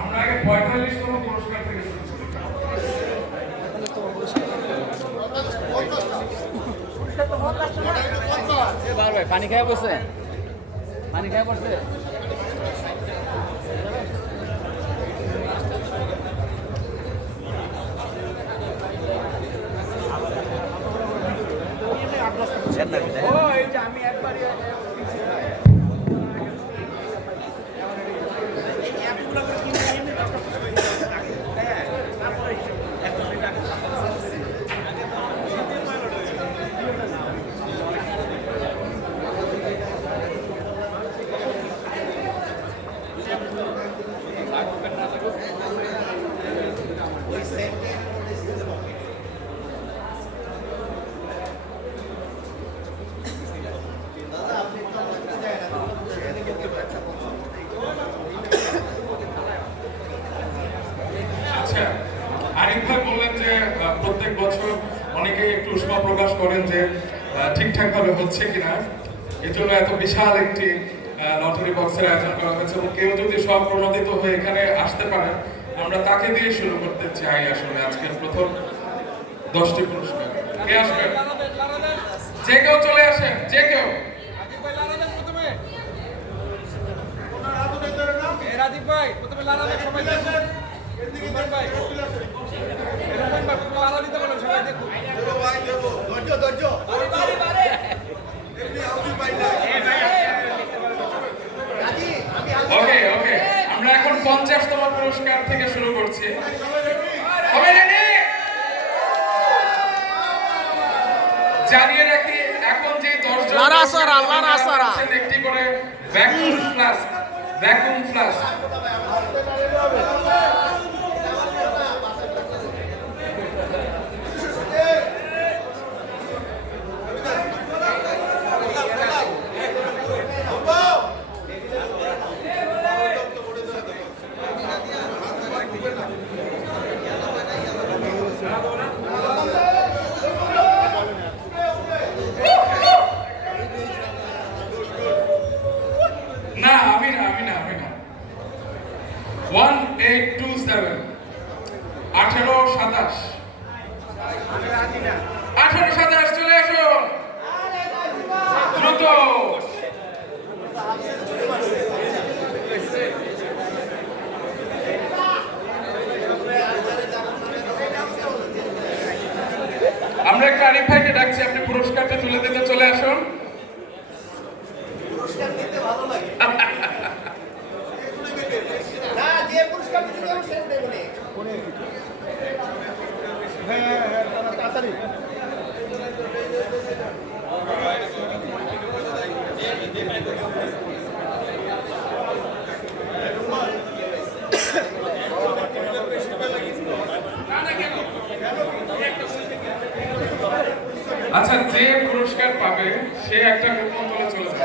আমরা আগে 45তম পুরস্কার থেকে শুরু করি। পানি খায় বসে, পানি খায় বসে। আমি একবারই আরিফ ভাই বললেন যে প্রত্যেক বছর অনেকেই একটু উষ্মা প্রকাশ করেন যে ঠিকঠাক ভাবে হচ্ছে কিনা, এই জন্য এত বিশাল একটি লটারি বক্সের আয়োজন করা হয়েছে এবং কেউ যদি সব প্রণোদিত হয়ে এখানে আসতে পারে আমরা তাকে দিয়ে শুরু করতে চাই। আসলে আজকের প্রথম 10টি পুরস্কার কে আসবেন? যে কেউ চলে আসেন, যে কেউ। রাজীব ভাই প্রথমে লারাবেন, সবাই দেখুন। রুমান ভাই রুমান ভাই লারা দিতে বলেন, সবাই দেখুন। ওকে ওকে, আমরা এখন 50তম পুরস্কার থেকে শুরু করছি। সবাই রেডি? জানিয়ে রাখি এখন যে 10 জন একটি করে ভ্যাকুয়াম ফ্লাস্ক, ভ্যাকুয়াম ফ্লাস্ক না, আমি না 1827 1827 1827 চলে আসো দ্রুত। আমরা একটা আরিফ ভাইকে ডাকছি, আপনি পুরস্কারটা তুলে দিতে চলে আসুন। পুরস্কার দিতে ভালো লাগে না, যে পুরস্কার দিতে কেউ সেটা দেবে না। তাড়াতাড়ি আচ্ছা, যে পুরস্কার পাবে সে একটা কুপন তুলে চলে যাবে।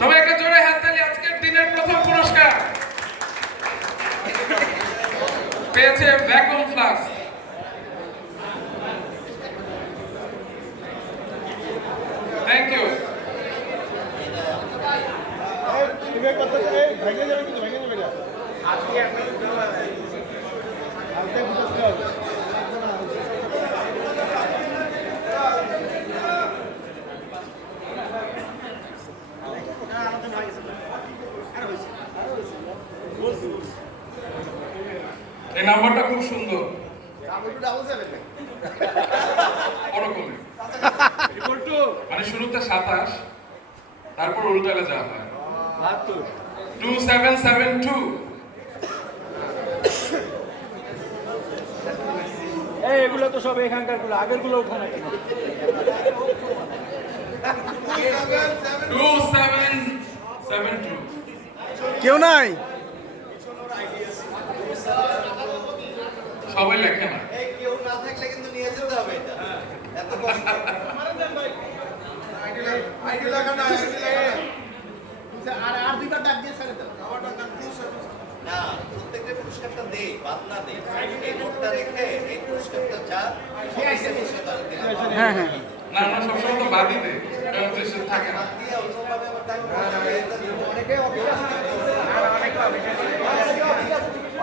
সবাই একটা জোরে হাততালি। আজকের দিনের প্রথম পুরস্কার পেয়েছে ভ্যাকুয়াম ফ্লাস্ক। Thank you. এই নাম্বারটা খুব সুন্দর, ওরকমই মানে শুরুতে 27 তারপর উল্টালে যাওয়া হয় 2772। এগুলো তো সব এখানকার গুলো, আগের গুলো ওখানে 2772 কেউ নাই, সবাই লেখে না। কেউ না থাকলে কিন্তু নিয়ে যেতে হবে এটা, এত কষ্ট। আইডি লাগানো আর দুইটা ডাক দিয়ে ছেড়ে দাও। না, প্রত্যেকটা পুরস্কারটা দে, বাদ না দে। এই নোটটা রেখে এই পুরস্কারটা যা হ্যাঁ হ্যাঁ না, আমরা সবসময় তো বাদই দেয়, যে থাকে না। দিয়ে ওইভাবে আবার টাইম অনেকে অফিসে আছে।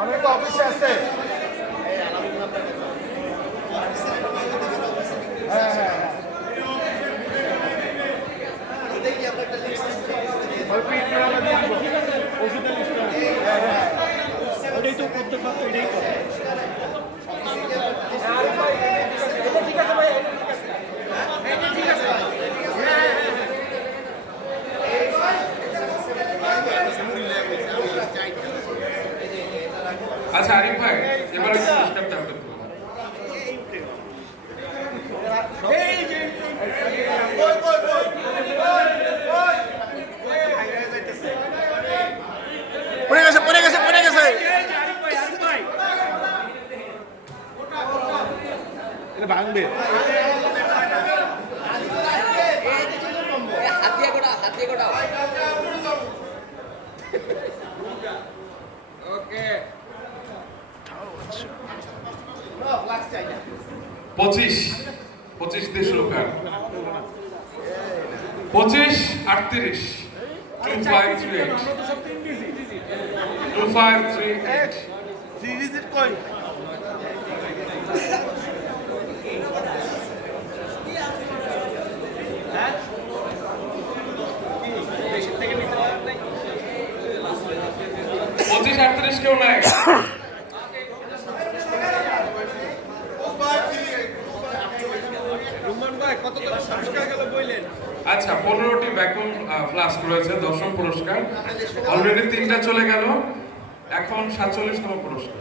অনেকে অফিসে আছে। হ্যাঁ হ্যাঁ দেখি আমরা একটা লিস্ট ওই প্রিন্ট করে আমরা দিয়ে দিব। ওষুধের লিস্ট। হ্যাঁ হ্যাঁ ওটাই তো করতে পারতো, এটাই করে। আরে ভাই এটা ঠিক আছে ভাই, এটা ঠিক আছে। এটা ঠিক আছে। আচ্ছা আরিফ ভাই, এবার পুরস্কারটা আপনি করুন। পড়ে গেছে পড়ে গেছে পড়ে গেছে। এটা ভাঙবে। হাত দিয়ে গোটা, হাত দিয়ে গোটা। ওকে 25 দিয়ে শুরু কর। 25 38 2538 2538 সিরিজের কই? পঁচিশ 38 কেউ নাই। রুমান ভাই কত পুরস্কার গেল বললেন? আচ্ছা 15টি ভ্যাকুয়াম ফ্লাস্ক রয়েছে, 10ম পুরস্কার। অলরেডি 3টা চলে গেল, এখন 47তম পুরস্কার।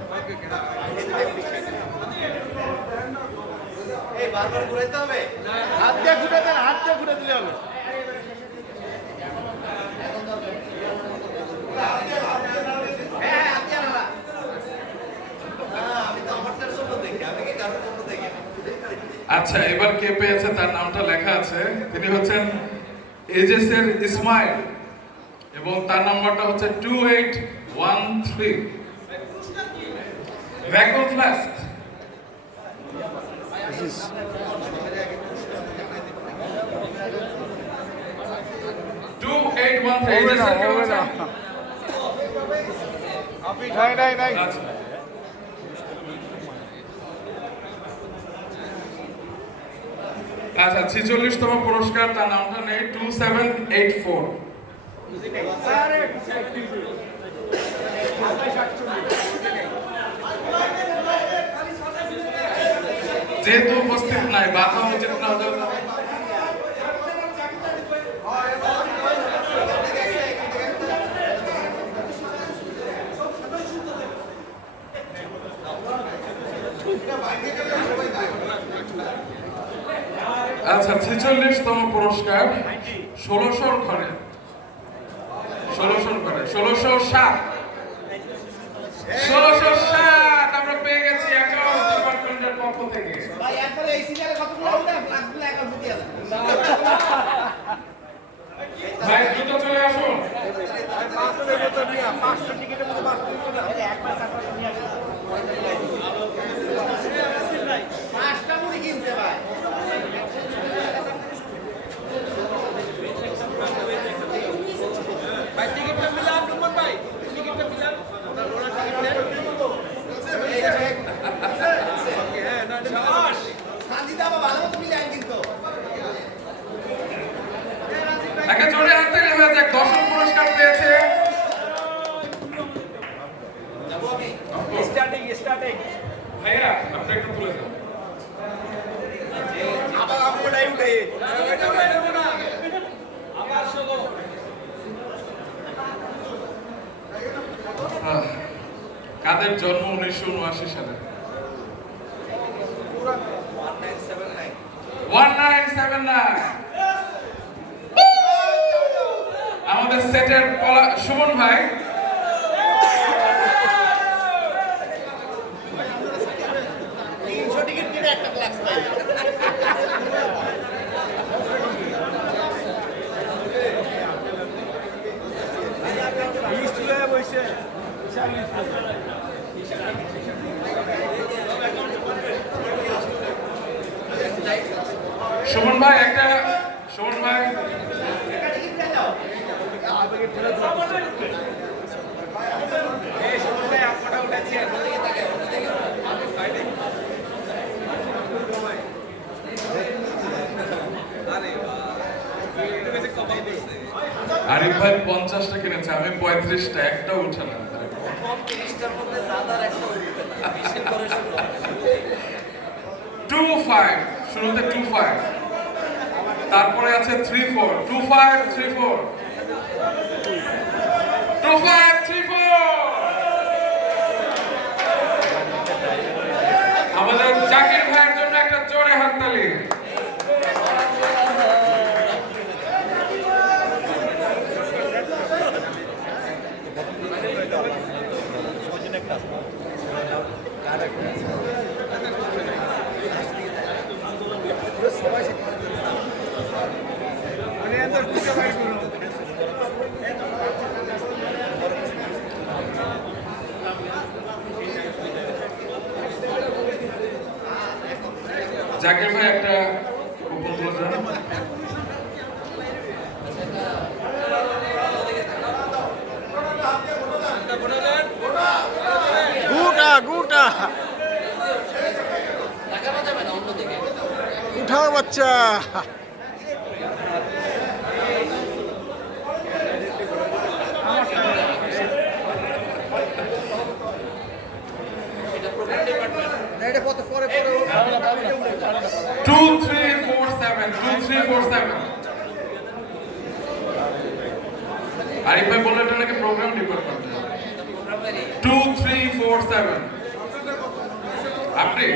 এই বারবার ঘুরাইতে হবে। হাত দিয়ে ঘুরে দেন, হাত দিয়ে ঘুরে দিলে হবে। আমি তো আমারটার জন্য দেখি, আমি কি কারোর জন্য দেখি না। আচ্ছা এবার কে পেয়েছে তার নামটা লেখা আছে, তিনি হচ্ছেন এজেসের ইসমাইল এবং তার নাম্বারটা হচ্ছে 2813। ভ্যাকুয়াম ফ্লাস্ক নাই নাই নাই। আচ্ছা আচ্ছা 46তম পুরস্কার, তার নামটা নেই 2784। যেহেতু উপস্থিত নাই, বাধা উচিত না হলেও আচ্ছা 46তম পুরস্কার 1600 ঘরে 1607 আমরা পেয়ে গেছি অ্যাকাউন্ট ডিপার্টমেন্টের পক্ষ থেকে। ভাই একবারে এই সিরিয়ালে কতগুলো হবে? ফ্লাক্সগুলো একা ফুটে আছে। ভাই দ্রুত চলে আসুন। 500 টিকিটের মধ্যে 500 পাঁচটা মুড়ি কিনছে ভাই। ভাই টিকিটটা মিলান রুমান ভাই, টিকিটটা মিলান। ওনার টিকিট ওকে হ্যাঁ না শাবাশ। সাজিদা বাবা ভালো মতো মিলে আইন কিন্তু। একে জোরে হাততালি হয়ে যাক। 10ম পুরস্কার পেয়েছে যাবো আমি। স্টার্টিং ভাইয়া, আপনি একটু তুলে যান। আবার আপনারাই উঠে আবার শোনো। কাদের জন্ম 1979 সালে? 1979 1979। আমাদের সেটের সুমন ভাই। টিকিট কিনে একটা ফ্লাক্স পাই। লিস্ট লয়ে বইছে। সুমন ভাই একটা সুমন ভাই আরিফ ভাই 50টা কিনেছে, আমি 35টা, একটা উঠে না। 30টার মধ্যে দাদার একটা উঠবে না। বিশের করে শুরু হবে। 25 শুরুতে 25, তারপরে আছে 34, 25 34, 25 34। আমাদের জাকির ভাইয়ের জন্য একটা জোরে হাততালি। জাকির ভাই একটা কুপন তুলে দেন। গুটা দেখানো যাবে না অন্যদিকে। উঠাও বাচ্চা। এটা প্রোগ্রাম ডিপার্টমেন্ট। 2347 2347। আরিফ ভাই বললেন এটা নাকি প্রোগ্রাম ডিপার্টমেন্ট। প্রোগ্রামেরই 2347। আপনি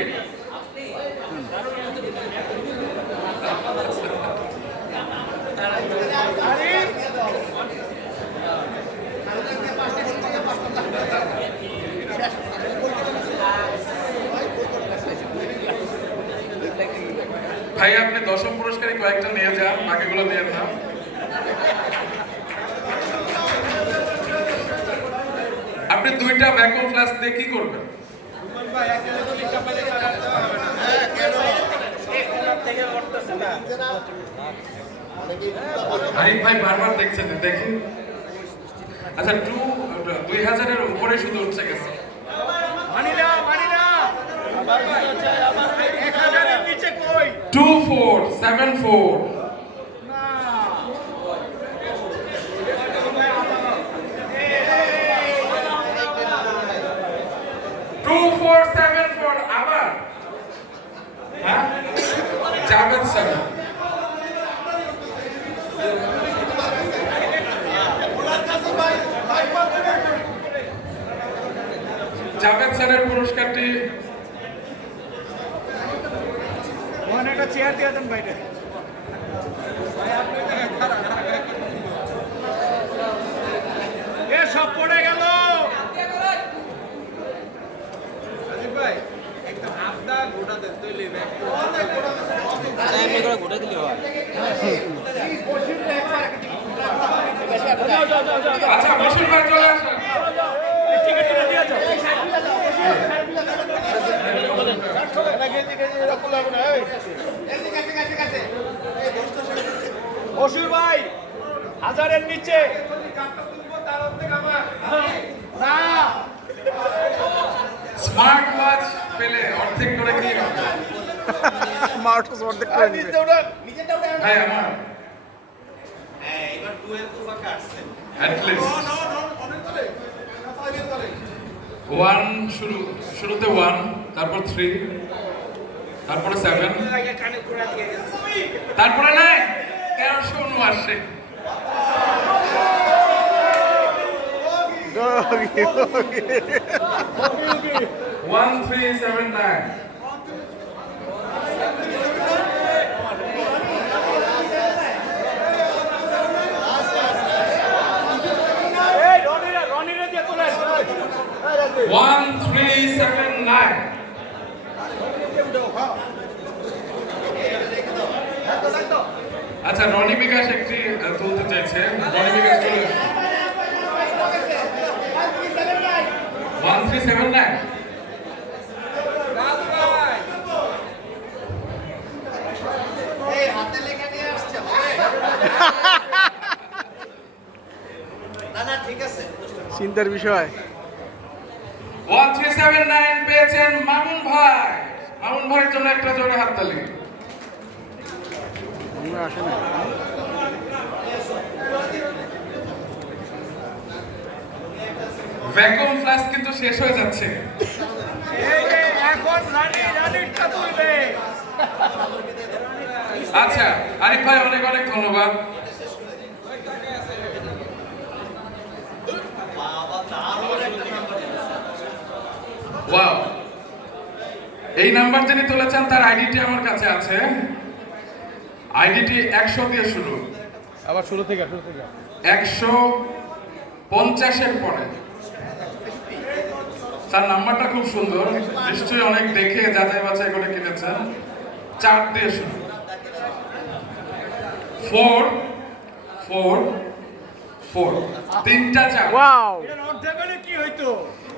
ভাই আপনি দশম পুরস্কারই কয়েকটা নিয়ে যান, বাকিগুলো নিয়ে না। আপনি 2টা ভ্যাকুয়াম ফ্লাস্ক দিয়ে কি করবেন? আরিফ ভাই বারবার দেখছেন, দেখি। আচ্ছা 2000-এর উপরে শুধু উঠছে গেছে। 2474। আবার হ্যাঁ জাভেদ স্যার, জাভেদ স্যারের পুরস্কারটি একটা চেয়ার দিয়ে দেন বাইরে। এ সব পড়ে গেল। ভাই একটা আবদা গোটা দেন তৈলি এমনি করে ঘুরে দিলে হয়। আচ্ছা বসুন ভাই চলে আসেন। বসুর ভাই 1000-এর নিচে না। স্মার্ট ওয়াচ পেলে অর্ধেক করে কি হবে? মাউস অর্ধেক করে নিবে। ভাই আমার হ্যাঁ এবার 2 এর তো ফাঁকা আসছে। at least 1 শুরুতে 1, তারপর 3, তারপরে 7, তারপরে 9, 1379। 1379। এই রনিরে দিয়ে তোলেন। 1379। আচ্ছা রনি বিকাশ একটি তুলতে চাইছে, রনি বিকাশ চলে আসুন। 1379। এই হাতে লেখা নিয়ে আসছে হবে। চিন্তার বিষয়। 1379 পেয়েছেন মামুন ভাই। মামুন ভাইয়ের জন্য একটা জোরে হাততালি। আসে না। ভ্যাকুয়াম ফ্লাস্ক কিন্তু শেষ হয়ে যাচ্ছে। এখন রানিরটা তুলবে। আচ্ছা আরিফ ভাই অনেক অনেক ধন্যবাদ। বাবা দারুণ একটা নাম্বার ওয়াও, এই নাম্বার যিনি তুলেছেন তার আইডিটি আমার কাছে আছে। আইডিটি 100 দিয়ে শুরু, আবার শুরু থেকে 150-এর পরে। তার নাম্বারটা খুব সুন্দর, নিশ্চয়ই অনেক দেখে যাচাই বাছাই করে কিনেছেন। 4 দিয়ে শুরু, 4 4 4, তিনটা 4। ওয়াও, এটা অর্ধেক হলে কি হইতো?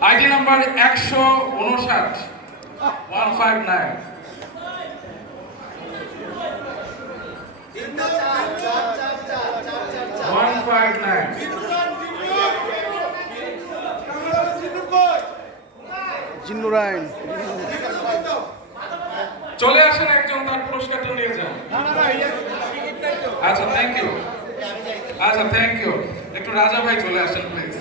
ID number 159 159। জিন্নুরাইন। চলে আসেন একজন, তার পুরস্কারটা নিয়ে যান। আচ্ছা থ্যাংক ইউ, আচ্ছা থ্যাংক ইউ। একটু রাজা ভাই চলে আসেন প্লিজ।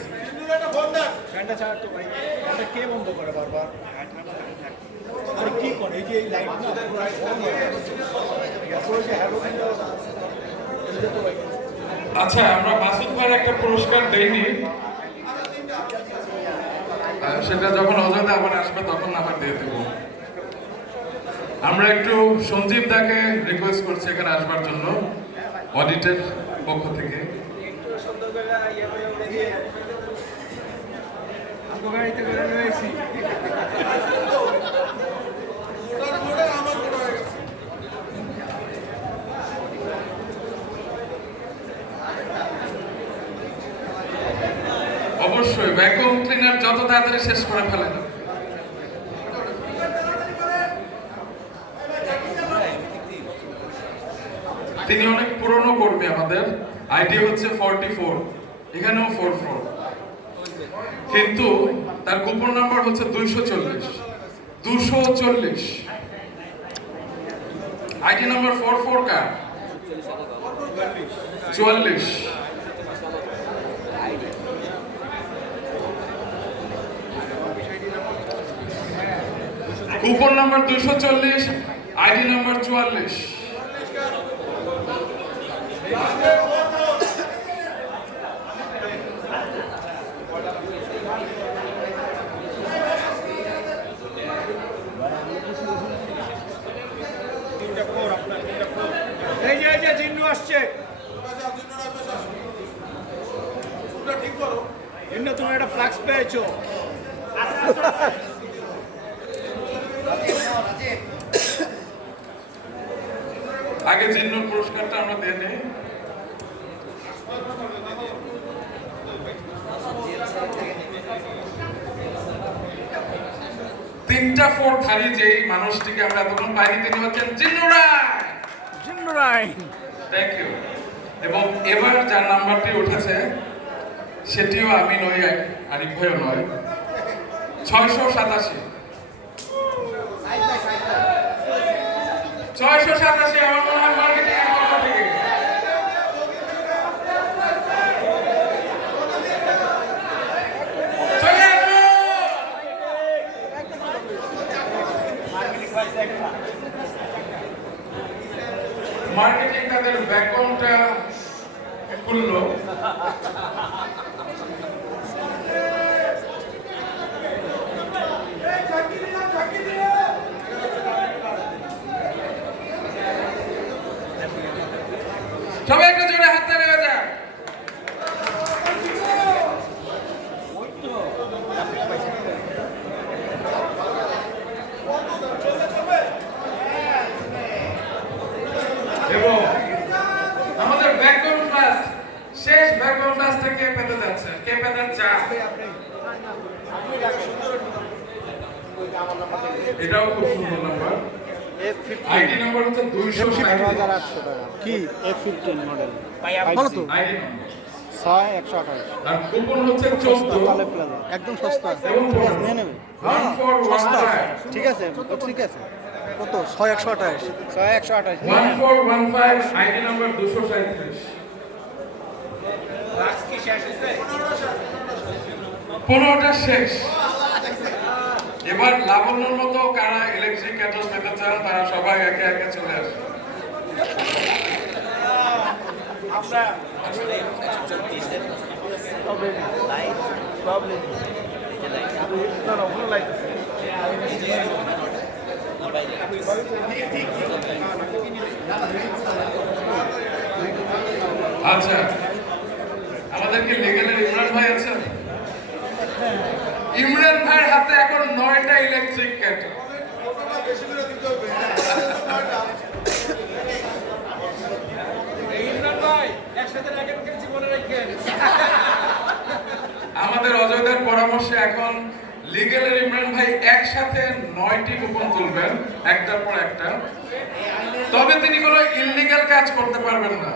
ফ্যানটা ছাড় তো ভাই, ফ্যানটা কে বন্ধ করে বারবার? আরে কি করে এই যে এই লাইট না পুরো যে হ্যালো আচ্ছা আমরা মাসুদ ভাইয়ের একটা পুরস্কার দেইনি, সেটা যখন অজয় আবার আসবে তখন আবার দিয়ে দেবো। আমরা একটু সঞ্জীব দাকে রিকোয়েস্ট করছি এখানে আসবার জন্য অডিটের পক্ষ থেকে। গাড়িতে করে রয়েছি। অবশ্যই ভ্যাকুয়াম ক্লিনার যত তাড়াতাড়ি শেষ করে ফেলেন। তিনি অনেক পুরনো কর্মী আমাদের, আইডি হচ্ছে 44, এখানেও 44, কিন্তু তার কুপন নাম্বার হচ্ছে 240। আইডি নাম্বার 44 কার 44। Coupon number 240, ID number 44। এই যে জিন্নু আসছে। জিন্নু তুমি একটা ফ্লাক্স পেয়েছো। আগে জিন্নুর পুরস্কারটা আমরা দিয়ে নেই। তিনটা 4 ধারী যেই মানুষটিকে আমরা এতক্ষণ পাইনি তিনি হচ্ছেন জিন্নুরাইন। Thank you. এবং এবার যার নাম্বারটি উঠেছে সেটিও আমি নই, আরিফ ভাইও নয়, 687। 687 আমার মনে হয় মার্কেটিং এর পক্ষ থেকে। চলে আসো। মার্কেটিং তাদের ব্যাকগ্রাউন্ডটা খুললো। সবাই একটু জোরে হাত তালি হয়ে যাক। এবং আমাদের ভ্যাকুয়াম ফ্লাস্ক, শেষ ভ্যাকুয়াম ফ্লাস্কটা কে পেতে যাচ্ছে, কে পেতে চান? এটাও খুব সুন্দর নাম্বার। আইডি নাম্বার হচ্ছে 260। কি F15 মডেল? বলো তো। আইডি নাম্বার আর কুপন হচ্ছে 14 প্লাজা একদম সস্তা এবং নিয়ে নেবে 1415 ঠিক আছে ঠিক আছে কত 6128 6128 1415 আইডি নাম্বার 237 15টা শেষ। এবার লাবণ্যর মতো কারা ইলেকট্রিক ক্যাটল পেতে চান তারা সবাই একে একে চলে আসে। আমরা আসলে 134 এর লাইট প্রবলেম এই যে লাইট না না ওগুলো লাইট এই যে না বাইরে আচ্ছা, আমাদের কি লিগেলের ইমরান ভাই আছেন? ইমরান ভাইয়ের হাতে এখন 9টা ইলেকট্রিক ক্যাটল। ইমরান ভাই একসাথে র্যাকেট খেলছি মনে রাখেন। আমাদের অজয়দের পরামর্শে এখন লিগেলের ইমরান ভাই একসাথে 9টি কুপন তুলবেন, একটার পর একটা। তবে তিনি কোনো ইললিগাল কাজ করতে পারবেন না।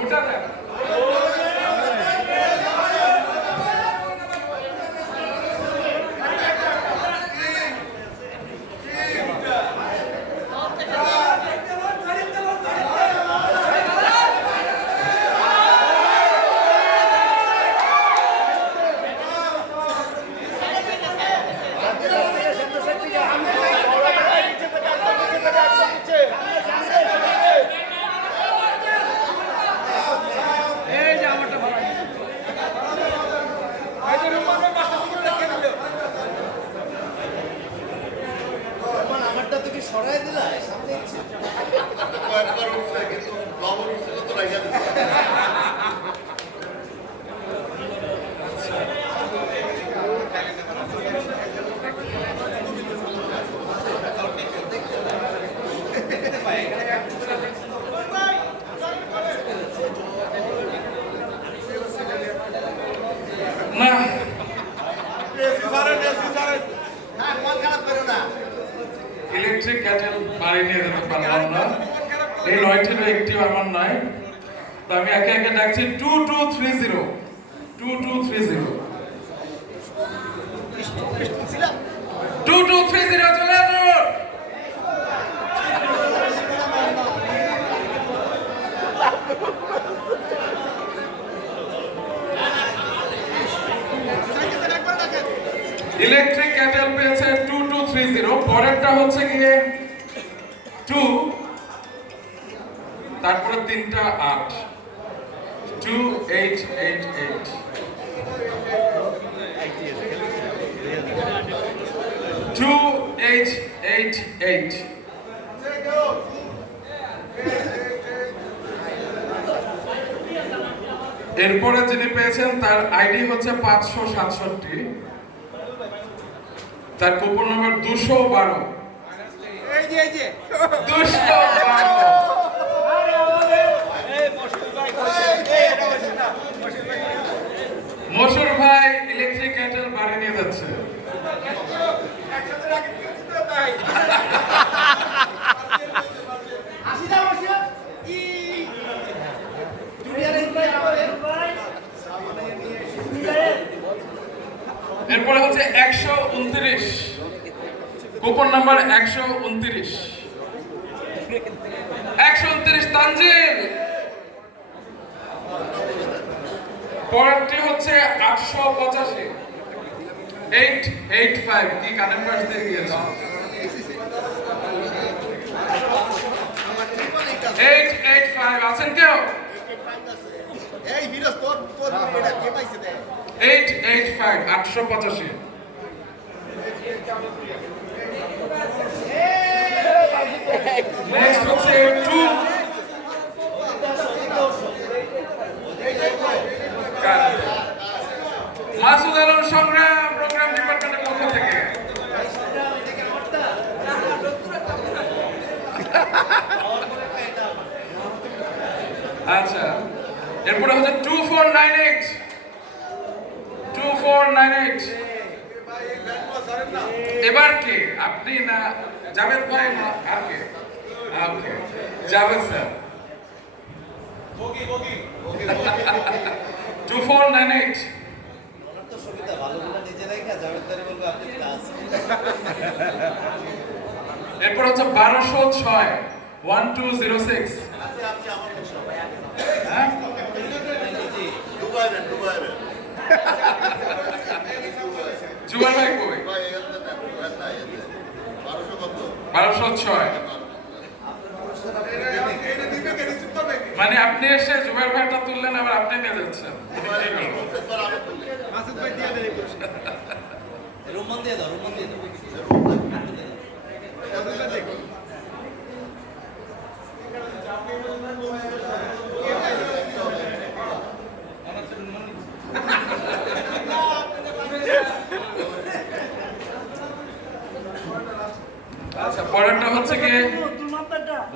ওটা দেখ। এই যে রুমান ভাই পাশে থেকে রেখে দিল। আমারটা তো কি সরাই দিলা সামনে ইচ্ছে কয়েকবার উঠছে কিন্তু লবণ উঠছিল তো রাইখা দিছে না, ইলেকট্রিক ক্যাটেল বাড়ি নিয়ে যেতে পারলাম না। এই 9টির একটিও আমার নয়। তো আমি একে একে ডাকছি 2230 2230 2230 চলে আসুন। ইলেকট্রিক ক্যাটেল পেয়েছে 2230। পরেরটা হচ্ছে গিয়ে 2, তারপরে 3টা 8 2888 2888 এরপরে যিনি পেয়েছেন তার আইডি হচ্ছে 567, তার কুপন নম্বর 212 এই যে 212। মশুর ভাই ইলেকট্রিক ক্যাটেল বাড়ি নিয়ে যাচ্ছে। একসাথে র্যাকেট খেলছি তো তাই। এরপরে হচ্ছে 129, কুপন নাম্বার 129 তানজিল। পরেরটি হচ্ছে 885 885 কি কানের পাশ দিয়ে গিয়েছে 885 আছেন কেউ? এই বিরস তোর তোর এটা কে পাইছে দে 885 885। নেক্সট হচ্ছে 2 মাসুদ আলম সংগ্রাম প্রোগ্রাম ডিপার্টমেন্টের পক্ষ থেকে। আচ্ছা, এরপরে হচ্ছে 2498 2498। এবার কে? আপনি না জাভেদ ভাই না আর কে? ওকে, জাভেদ স্যার। 2498 ওনার তো সুবিধা ভালোগুলো নিজেরাই খায় জমিদারি বলবো আপনি ক্লাস এরপর হচ্ছে 1206 1206 আপনি আপনি আমার প্রশ্ন হ্যাঁ দুবাইরে দুবাইরে জুয়ার ভাই কই ভাই এখানে না 1206 মানে আপনি এসে জুবাইর ভাইটা তুললেন আবার আপনি নিয়ে যাচ্ছেন মাসুদ ভাই দিয়ে দেয় রুমন দিয়ে দাও রুমন দিয়ে দাও আচ্ছা পরেরটা হচ্ছে কি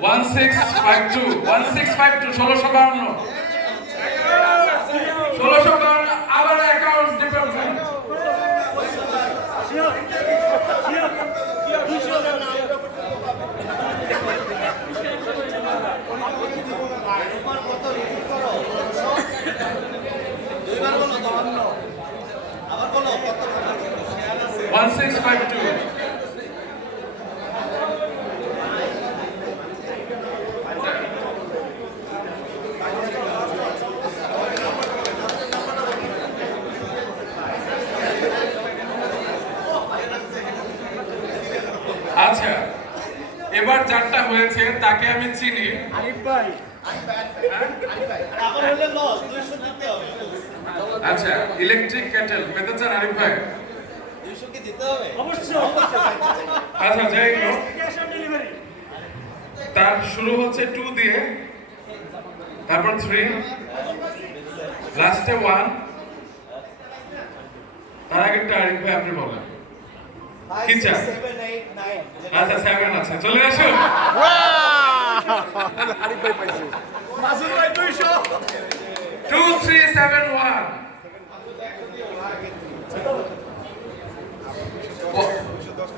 1652 1652 1652 1652 আবার অ্যাকাউন্টস ডিপার্টমেন্ট রুমার কত রিপিট করো দুইবার বলো তো আবার বলো কত 1652 আচ্ছা এবার যারটা হয়েছে তাকে আমি চিনি আরিফ ভাই আবার হলে লস 200 দিতে হবে আচ্ছা ইলেকট্রিক কেটেল পেতে চান আরিফ ভাই 200 কি দিতে হবে অবশ্যই আচ্ছা যাই হোক ক্যাশ অন ডেলিভারি তার শুরু হচ্ছে 2 দিয়ে তারপর 3 লাস্টে 1 তার আগেরটা আরিফ ভাই আপনি বলেন কি চান? 7 8 9 আচ্ছা 7 আছে চলে আসুন আরিফ ভাই পাইছে মাসুদ ভাই 200 2371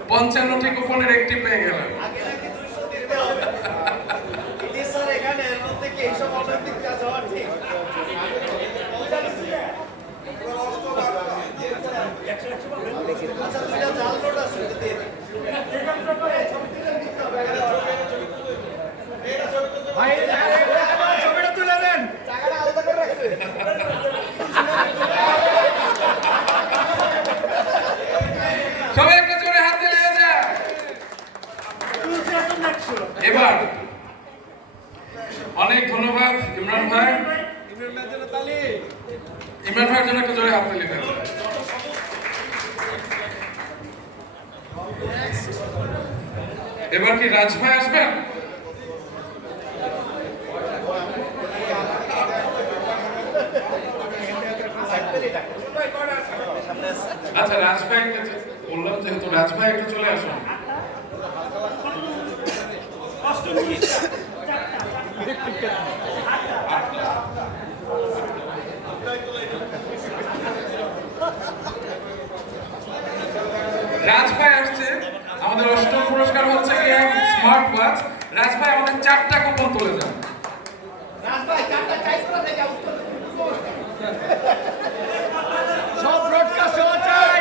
55টি কুপনের একটি পেয়ে গেলেন আগে নাকি 200 দিতে হবে ইনি স্যার এখানে এর মধ্যে কি এইসব অনৈতিক কাজ হওয়া ঠিক আচ্ছা দুইটা জাল নোট আছে ওটা দিয়ে দিন। ভাই ছবিটা তুলে দেন সবাই একটা জোরে হাত দিয়ে লেগে যায় এবার অনেক ধন্যবাদ ইমরান ভাই ইমরান ভাইয়ের জন্য তালি ইমরান ভাইয়ের জন্য একটা জোরে হাত দিয়ে লেগে যায় এবার কি রাজ ভাই আসবেন আচ্ছা রাজ ভাই বললাম যেহেতু রাজ ভাই একটু চলে আসুন রাজ ভাই আসছে আমাদের অষ্টম পুরস্কার হচ্ছে গিয়ে স্মার্ট ওয়াচ রাজ ভাই আমাদের 4টা কুপন তুলে যান সব ব্রডকাস্ট হওয়া চাই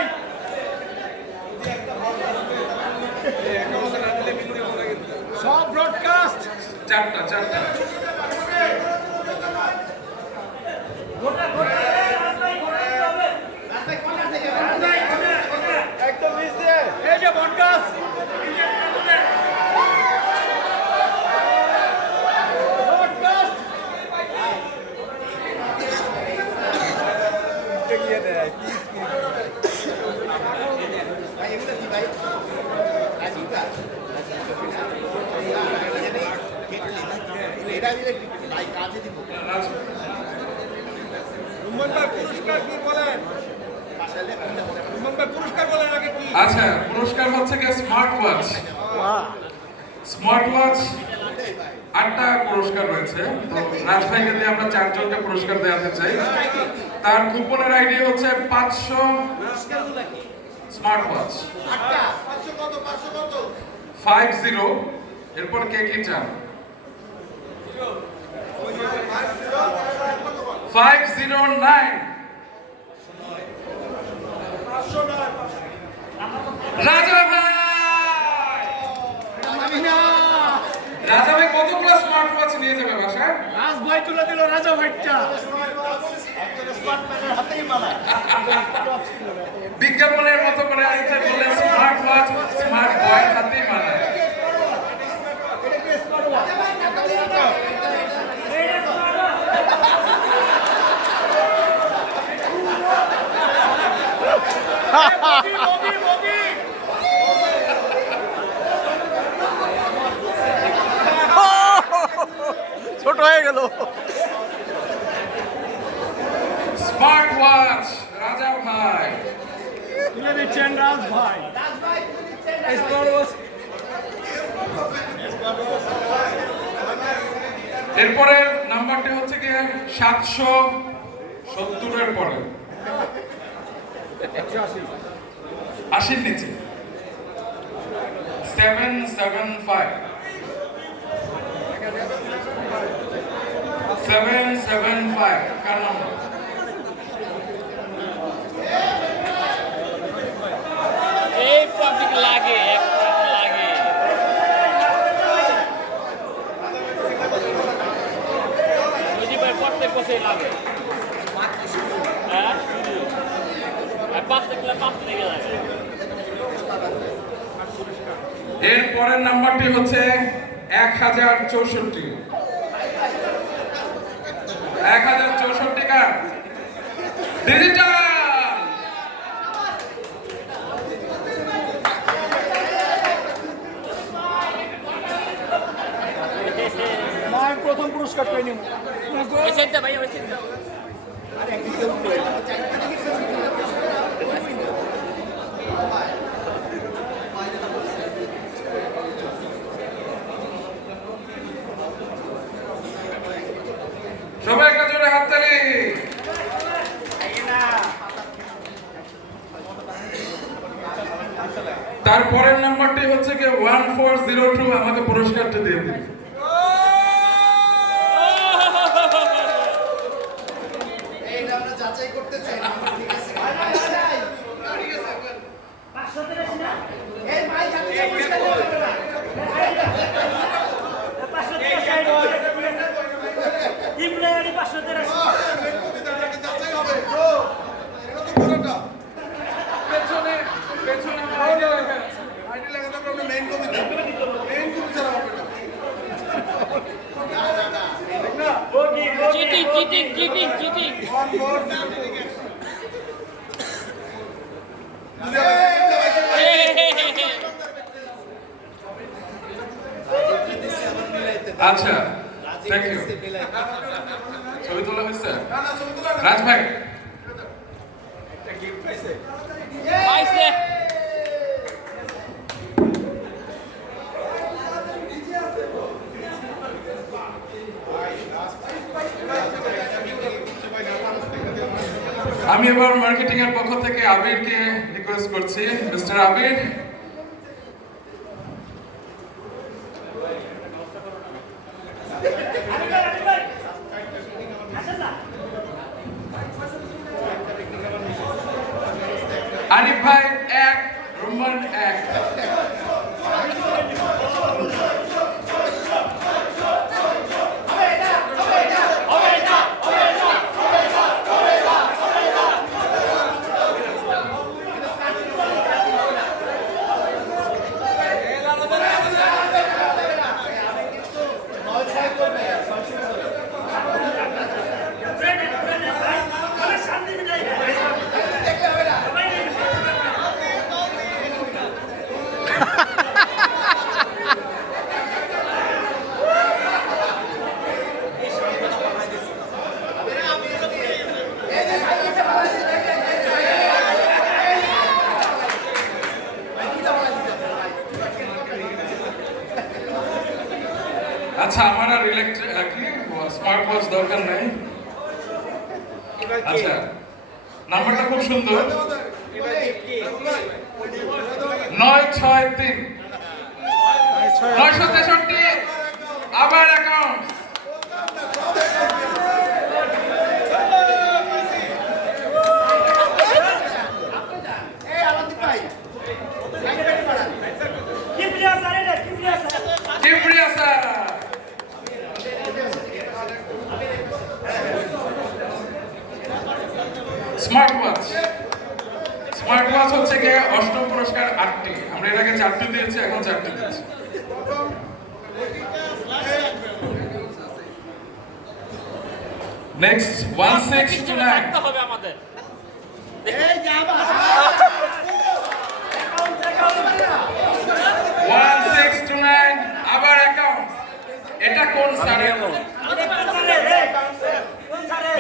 সব ব্রডকাস্ট 4টা একদম মিস দিয়ে এই যে ব্রডকাস্ট ব্রডকাস্ট এগিয়ে দেয় রুমন ভাই পুরস্কার কি বলেন রুমন ভাই পুরস্কার বলেন আগে কি আচ্ছা পুরস্কার হচ্ছে গিয়ে স্মার্ট ওয়াচ স্মার্ট ওয়াচ 8টা পুরস্কার রয়েছে তো রাজ ভাইকে দিয়ে আমরা 4 জনকে পুরস্কার দেওয়াতে চাই তার কুপনের আইডি হচ্ছে 500 পুরস্কারগুলো কি স্মার্ট ওয়াচ 500 কত 500 কত 50 এরপর কে কি চান 50 509 রাজা ভাই। রাজা ভাই কতগুলো স্মার্ট ওয়াচ নিয়ে যাবে বাসায়? রাজ ভাই তুলে দিল রাজা ভাইটা। বিজ্ঞাপনের মতো করে আনতে বললেন স্মার্ট ওয়াচ স্মার্ট বয় হাতেই মানায়। ছোট হয়ে গেল। স্মার্ট ওয়াচ রাজা ভাই তুলে দিচ্ছেন রাজ ভাই। এরপরের নাম্বারটি হচ্ছে কি 770 এর পরে 80 নিচে 775 কার নাম্বার? এই পাবলিক লাগে এক লাগে বুঝি ভাই প্রত্যেক বছর লাগে হ্যাঁ আর পাঁচ থেকে লাগে এর পরের নাম্বারটি হচ্ছে 1064 1064 কার? ডিজিটাল আমি প্রথম পুরস্কার পেয়ে নেব। ওই সাইডটা ভাই ওই সাইডটা সবাই একটা জোরে হাততালি। তারপরের নাম্বারটি হচ্ছে কি 1402 আমাকে পুরস্কারটা দিয়ে দিন। এইটা আমরা যাচাই করতে চাই না, ঠিক আছে? যাচাই হবে তো, এটা তো পুরোটা পেছনে আমার আইডি লেখা আছে। আইডি লাগাতে হবে, আমরা মেইন কপি ছাড়া হবে না। চিটিং চিটিং চিটিং চিটিং আচ্ছা থ্যাংক ইউ। ছবি তোলা হয়েছে? রাজ ভাই পাইছে আমি এবার মার্কেটিং এর পক্ষ থেকে আবিরকে রিকোয়েস্ট করছি। মিস্টার আবির আরিফ ভাই 1 রোমান 1 আচ্ছা আমার আর কি স্মার্ট ওয়াচ দরকার নাই। আচ্ছা নাম্বারটা খুব সুন্দর 963 963 আবার account smart watch. Smart watch হচ্ছে গিয়ে অষ্টম পুরস্কার 8টি। আমরা এর আগে 4টি দিয়েছি, এখন 4টি দিচ্ছি। নেক্সট 1629 থাকতে হবে আমাদের। 1629 আবার অ্যাকাউন্ট। এটা কোন স্যারের?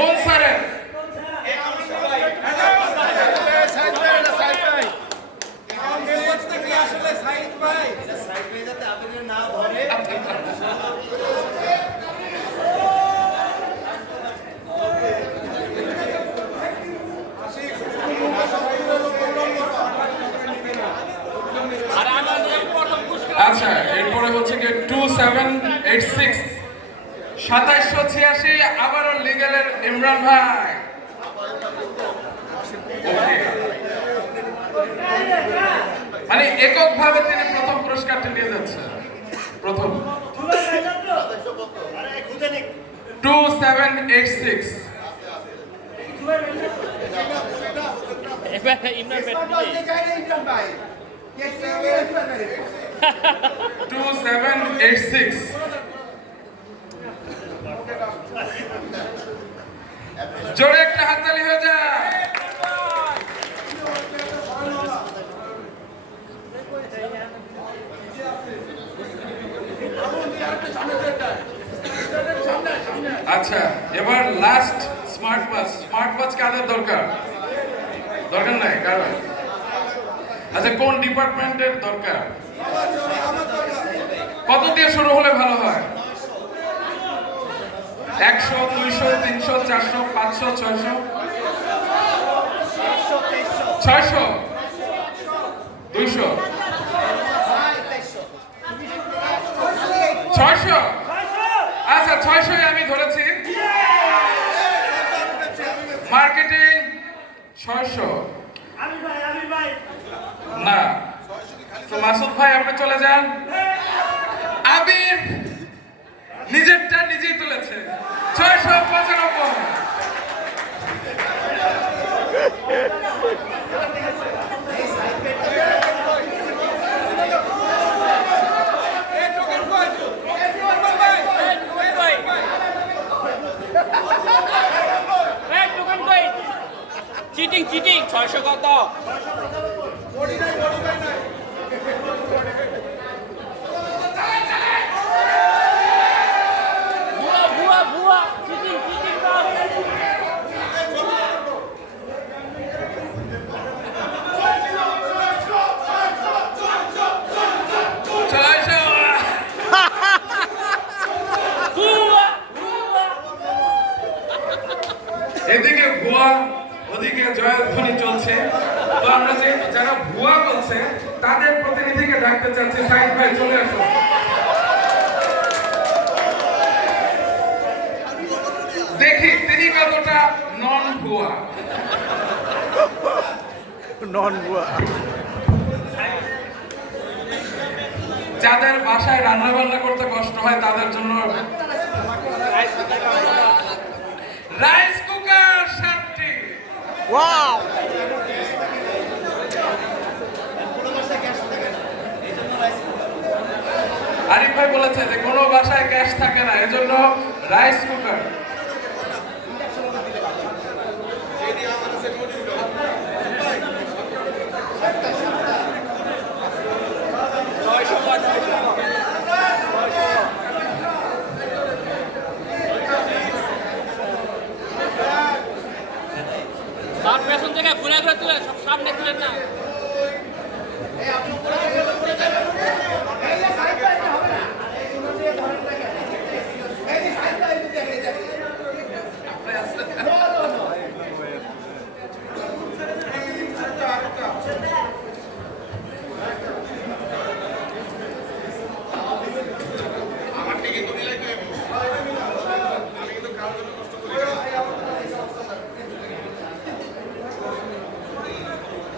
কোন স্যারের? সাইড যাতে আবেদন না ধরে আর আমাদের প্রথম পুরস্কার আচ্ছা, এরপরে হচ্ছে কি 2786 2786 আবারও লিগ্যালের ইমরান ভাই। ওকে, মানে এককভাবে তিনি প্রথম পুরস্কারটি নিয়ে যাচ্ছেন। প্রথম 2786 এবার ইমরান ভাই 2786 জোরে একটা হাততালি হয়ে যায়। আচ্ছা, এবার last smart watch. Smart watch কাদের দরকার? দরকার নাই কারণ? আচ্ছা, কোন ডিপার্টমেন্টের দরকার? কত দিয়ে শুরু হলে ভালো হয়? 100, 200, 300, 400, 500, 600, 600, 200, 600। আচ্ছা, 600 আমি ধরেছি। মার্কেটিং 600 না, তো মাসুদ ভাই আপনি চলে যান। আবির নিজেরটা নিজেই তুলেছে 695। চিটিং চিটিং 600 কত? ভুয়া ভুয়া ভুয়া চিটিং চিটিং এদিকে ভুয়া, ওদিকে জয়ধ্বনি চলছে। তো আমরা যেহেতু যারা ভুয়া বলছে তাদের প্রতিনিধিকে ডাকতে চাচ্ছি। সাইদ ভাই চলে আসুন। দেখি তিনি কতটা নন ভুয়া। নন ভুয়া। যাদের বাসায় রান্না বান্না করতে কষ্ট হয় তাদের জন্য রাইস কুকার 7টি। ওয়াও! আরিফ ভাই বলেছে যে কোনো বাসায় গ্যাস থাকে না, এজন্য রাইস কুকার। তার পেছন থেকে ঘুরে ঘুরে তুলে সব সামনে তুলে না।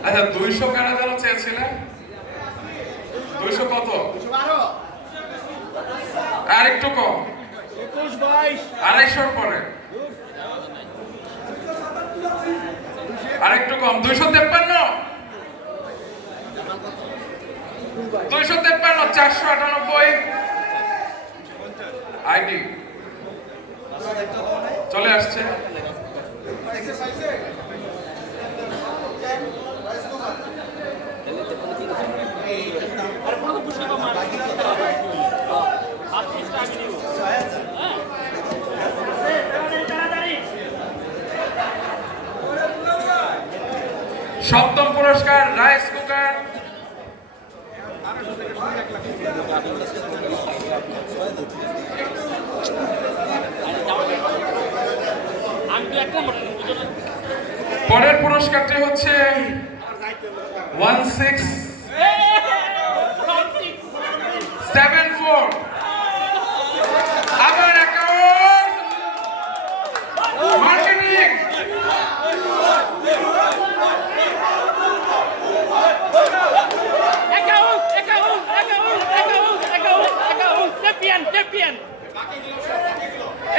আচ্ছা, 200 কারা যেন চেয়েছিলেন? 200 কত? আর একটু কম। 21 250 পরে আরেকটু কম 253 498 আইডি চলে আসছে। সপ্তম পুরস্কার রাইস কুকার, পরের পুরস্কারটি হচ্ছে 1674 আবার অ্যাকাউন্ট মার্কেটিং চ্যাম্পিয়ন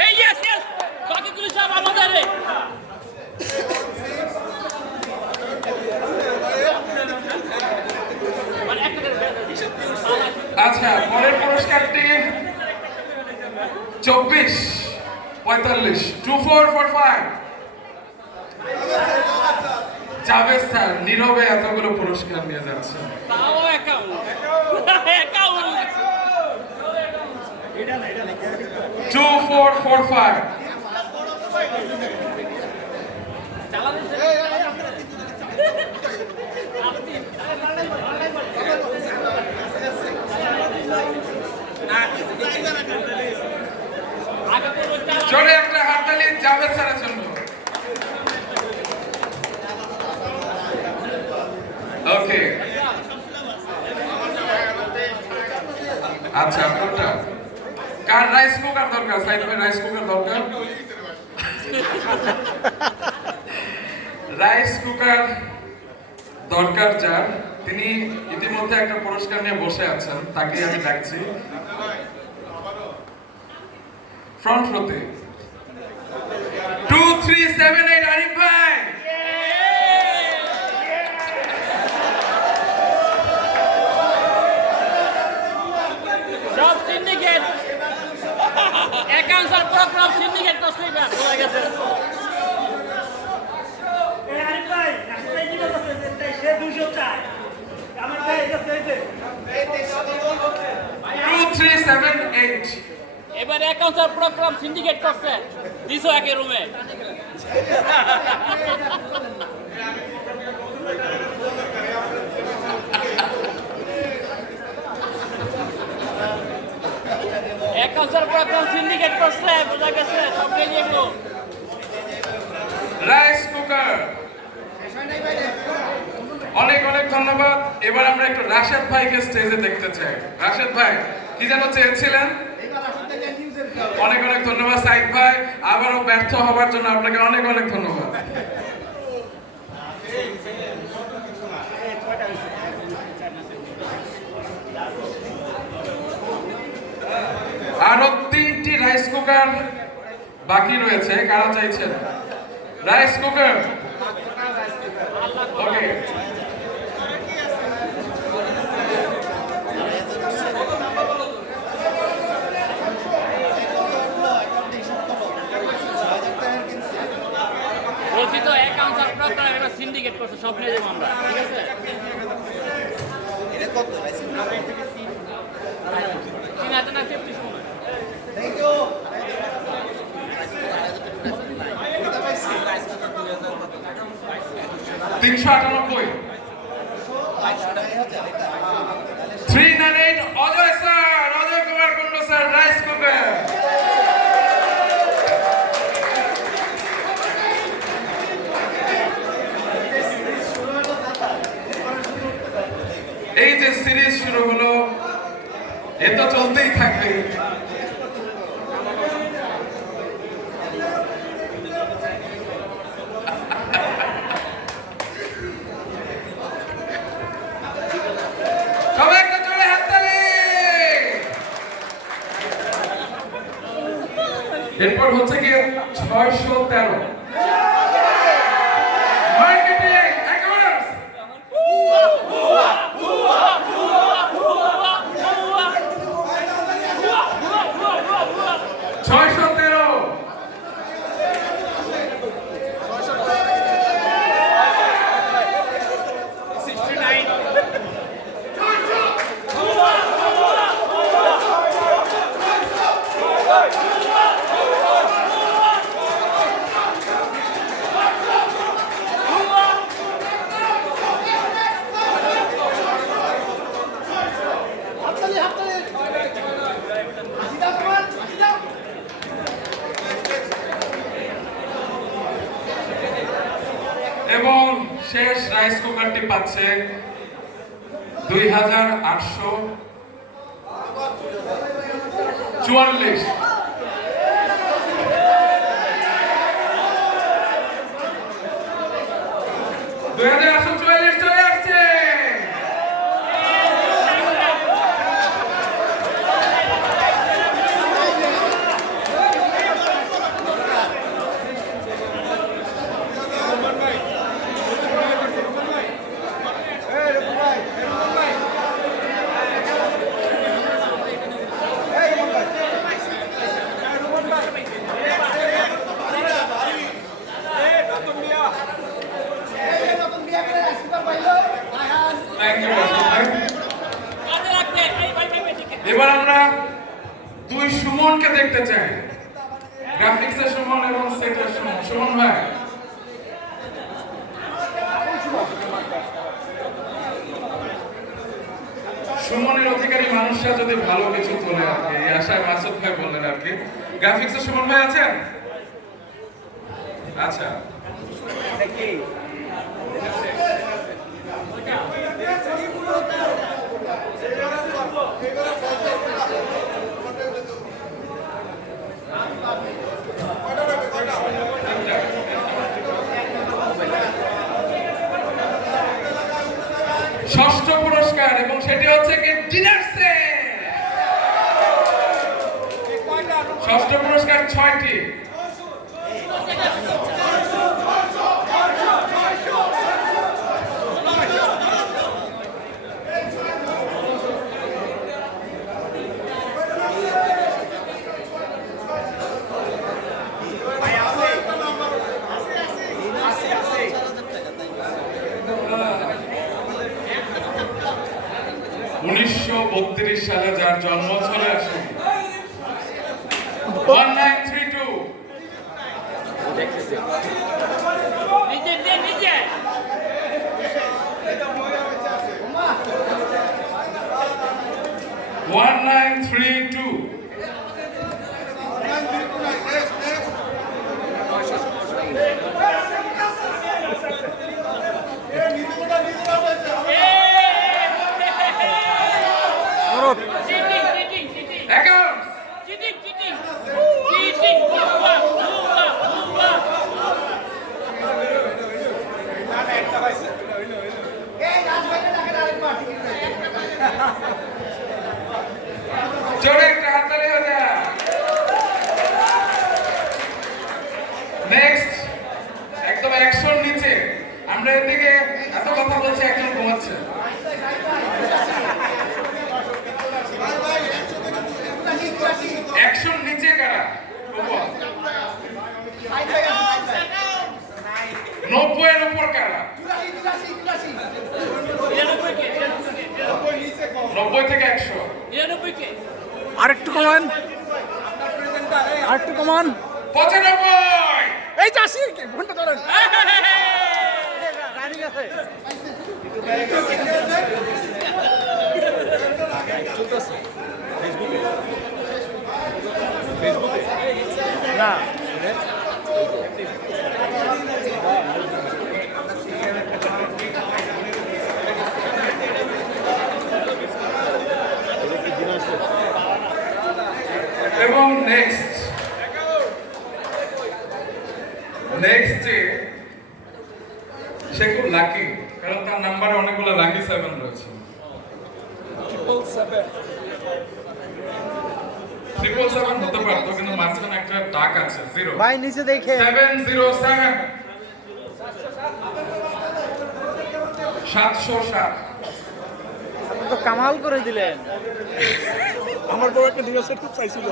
এই ইয়েস ইয়েস বাকিগুলো সব আমাদের আচ্ছা পরের পুরস্কারটি 2445 2445 জাভেদ স্যার নীরবে এতগুলো পুরস্কার নিয়ে যাচ্ছে। তাও অ্যাকাউন্ট 2445 জোরে একটা হাততালি জাভেদ স্যারের জন্য। ওকে আচ্ছা কোনটা কার রাইস কুকার দরকার? সাইড ভাই রাইস কুকার দরকার? রাইস কুকার দরকার যার, তিনি ইতিমধ্যে একটা পুরস্কার নিয়ে বসে আছেন, তাকে আমি ডাকছি ফ্রন্ট রোতে। 2378 আরিফ ভাই। সব সিন্ডিকেট অ্যাকাউন্টস আর প্রোগ্রাম সিন্ডিকেট তো সেই ব্যাপার হয়ে গেছে। 2378 এবার অ্যাকাউন্টস আর প্রোগ্রাম সিন্ডিকেট করছে 201 এর রুমে। অ্যাকাউন্টস আর প্রোগ্রাম সিন্ডিকেট করছে বোঝা গেছে সব নিয়ে এগুলো। রাইস কুকার অনেক অনেক ধন্যবাদ। এবার আমরা একটু রাশেদ ভাইকে স্টেজে দেখতে চাই। রাশেদ ভাই কি যেন চেয়েছিলেন? অনেক অনেক ধন্যবাদ সাইদ ভাই, আবারও ব্যর্থ হবার জন্য আপনাকে অনেক অনেক ধন্যবাদ। আরো 3টি রাইস কুকার বাকি রয়েছে, কারা চাইছেন রাইস কুকার? ওকে বলছি তো অ্যাকাউন্টস আর প্রোগ্রাম এবার সিন্ডিকেট করছে সব নিয়ে যাবো আমরা, ঠিক আছে? এটা কত রাইস? 3033 সময়। Thank you. 398 398 Ajay sir, Ajay Kumar Kundu sir rice cooker. এই যে সিরিজ শুরু হলো, এ তো চলতেই থাকবে। সবাই একটা জোরে হাততালি। এরপর হচ্ছে কি 613 মার্কেটিং অ্যাকাউন্টস 613 এবং শেষ রাইস কুকারটি পাচ্ছে 2844 2844 চলে আসছে। Thank you, Rashid. কাজে রাখতে এই ভাই ভাই দিকে এবার আমরা দুই সুমনকে দেখতে চাই, গ্রাফিক্সের সুমন এবং সেটের সুমন। সুমন ভাই, সুমনের অধিকারী মানুষরা যদি ভালো কিছু তোলে আর কি, এই আশায় মাসুদ ভাই বললেন আর কি। গ্রাফিক্সের সুমন ভাই আছেন? আচ্ছা, ষষ্ঠ পুরস্কার এবং সেটি হচ্ছে কি ডিনার সেট। ষষ্ঠ পুরস্কার 6টি। '32 সালে যার জন্ম চলে আসে 1932 নিজে নিজে 1932 cheating cheating cheating accounts cheating cheating cheating হুয়া হুয়া হুয়া জোরে একটা হাততালি হয়ে যায়। নেক্সট একদম অ্যাকশন নিচে, আমরা এদিকে এত কথা বলছি, একজন ঘুমাচ্ছে। অ্যাকশন নিচে কারা? 90 এর উপর কারা? 90 থেকে 100। 99 কে আরেকটু কমান, আরেকটু কমান। 95। এই যে আসি, ঘন্টা ধরেন। রানিং আছে। ফেসবুকে না এবং নেক্সট সে খুব লাকি, কারণ তার নাম্বারে অনেকগুলো লাকি 7 রয়েছে। 777 777 হতে পারতো কিন্তু মাঝখানে একটা ডাক আছে 0 ভাই নিচে দেখে 707 707 আপনি তো কামাল করে দিলেন। আমার বড় একটা ডিনার সেট খুব চাইছিল।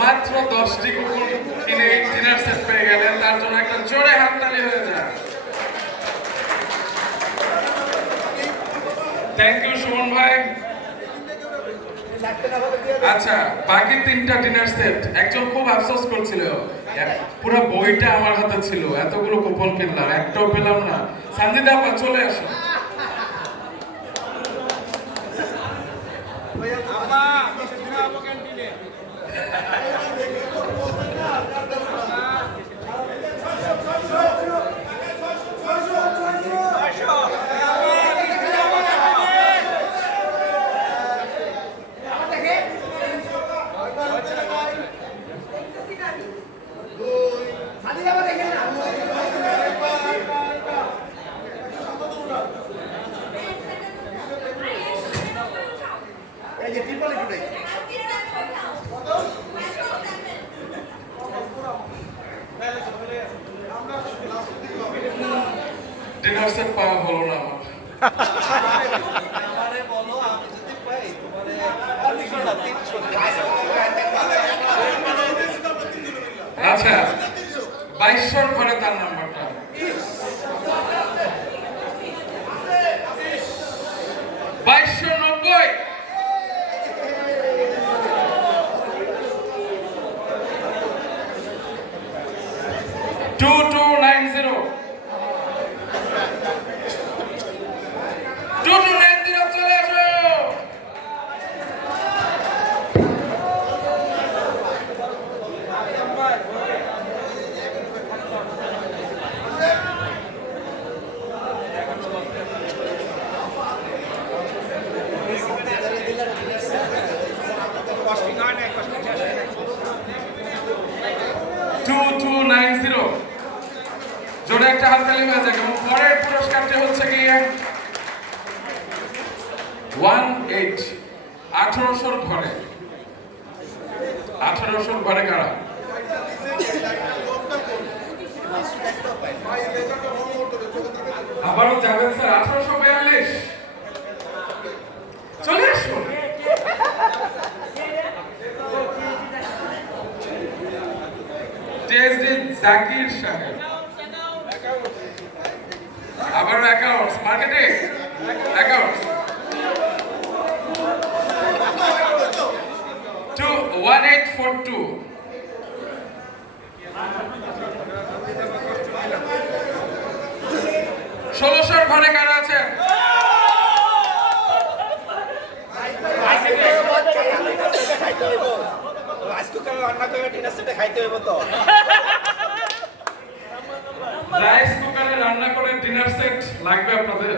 মাত্র 10টি কুপন কিনে ডিনার সেট পেয়ে গেলেন, তার জন্য একটা জোরে হাততালি হয়ে যায়। থ্যাংক ইউ সুমন ভাই। আচ্ছা, বাকি 3টা ডিনার সেট একজন খুব আফসোস করছিল, পুরো বইটা আমার হাতে ছিল, এতগুলো কুপন কিনলাম একটাও পেলাম না। সানজিদা আপা চলে আসো। ডিনার সেট পাওয়া হলো না আমার। আমারে বলো, আমি যদি পাই তোমারে 300 আচ্ছা, 2200 ঘরে তার নাম্বারটা 2290 2290 2290 চলে আসো। কস্টিং হয় না, কস্টিং শেষ হয় না। 2290 জোরে একটা হাততালি হয়ে যাক। এবং পরের পুরস্কারটি হচ্ছে কি 1800 ঘরে। 1800 ঘরে কারা? আবারও যাবেন স্যার 1842 চলে আসুন। টিএসডি জাকির সাহেব, আবার অ্যাকাউন্টস মার্কেটিং অ্যাকাউন্টস 1842 1600 ঘরে কারা আছে? রাইস কুকারে রান্না করে ডিনার সেট লাগবে আপনাদের?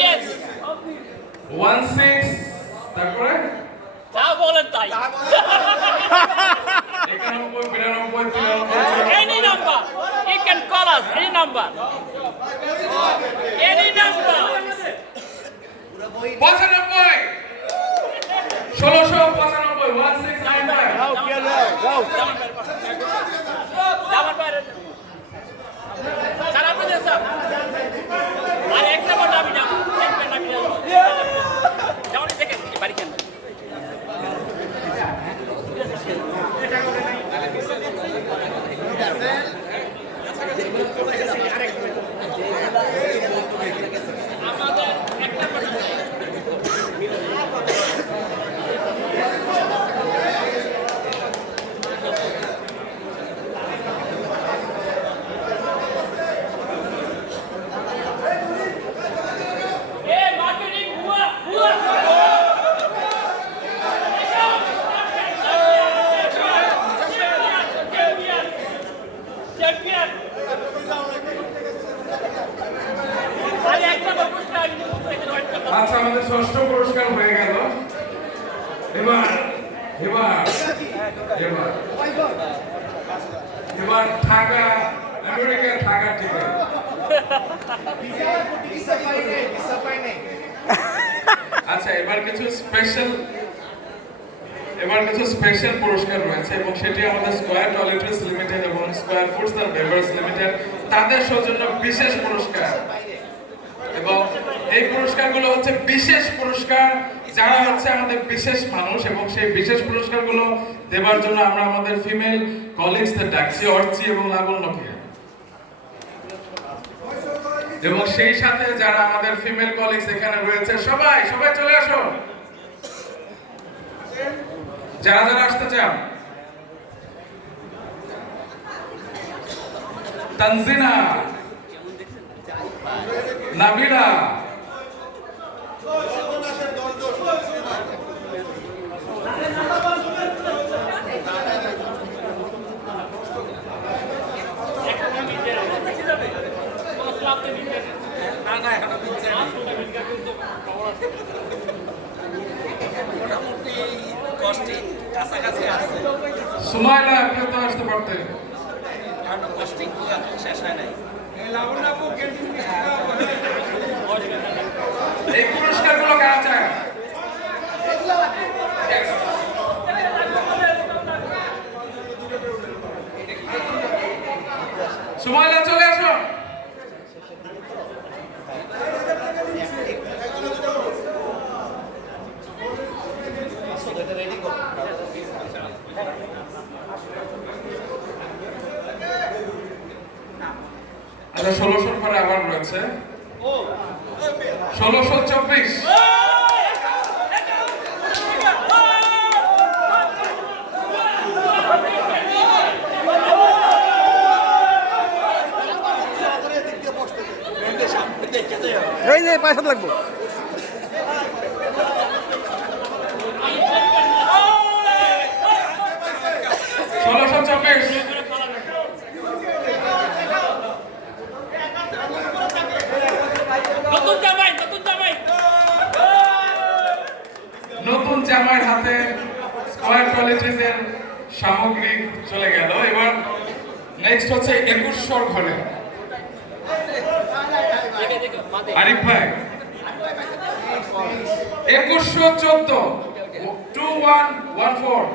Yes. 16 তারপরে যা বলেন তাই। 91 92 93 Any number. You can call us. Any number. Any number. 95 1695 1695 যাও কে যাও যাবার বাইরে। খারাপ হয়ে যাচ্ছে। আর এক নম্বর দাবি না। এক নম্বর দাবি। যাওয়ানি থেকে বাড়ি কেন? আমাদের এক নম্বর marketing हुआ এবার এবার এবার এবার ঢাকা আমেরিকা ঢাকা টিকিট আচ্ছা এবার কিছু স্পেশাল পুরস্কার রয়েছে এবং সেটি আমাদের স্কয়ার টয়লেট্রিজ লিমিটেড এবং Square Foods and Beverage Limited তাদের সৌজন্য বিশেষ পুরস্কার এবং এই পুরস্কারগুলো হচ্ছে বিশেষ পুরস্কার যারা হচ্ছে আমাদের বিশেষ মানুষ এবং সেই বিশেষ পুরস্কারগুলো দেবার জন্য আমরা আমাদের ফিমেল কলিগসদের ডাকছি অর্চি এবং লাবণ্যকে এবং সেই সাথে যারা আমাদের ফিমেল কলিগস এখানে রয়েছে সবাই চলে আসো যারা আসতে চান তানজিনা নাবিলা না না এখনো দিচ্ছে না। মোটামুটি কস্টিং কাছাকাছি আছে, সুমাইলা আপনি তো আসতে পারতেন কারণ কস্টিং শেষ হয় নাই। এই পুরস্কারগুলো কারা চায় সুমাইলা চলে আসো আচ্ছা 1600 পরে আবার রয়েছে 1624 এই যে পয়সা লাগবো 1624 নতুন জামাইয়ের হাতে স্কয়ার টয়লেট্রিজের সামগ্রী চলে গেল এবার নেক্সট হচ্ছে 2100 ঘরে আরিফ ভাই 2114 2114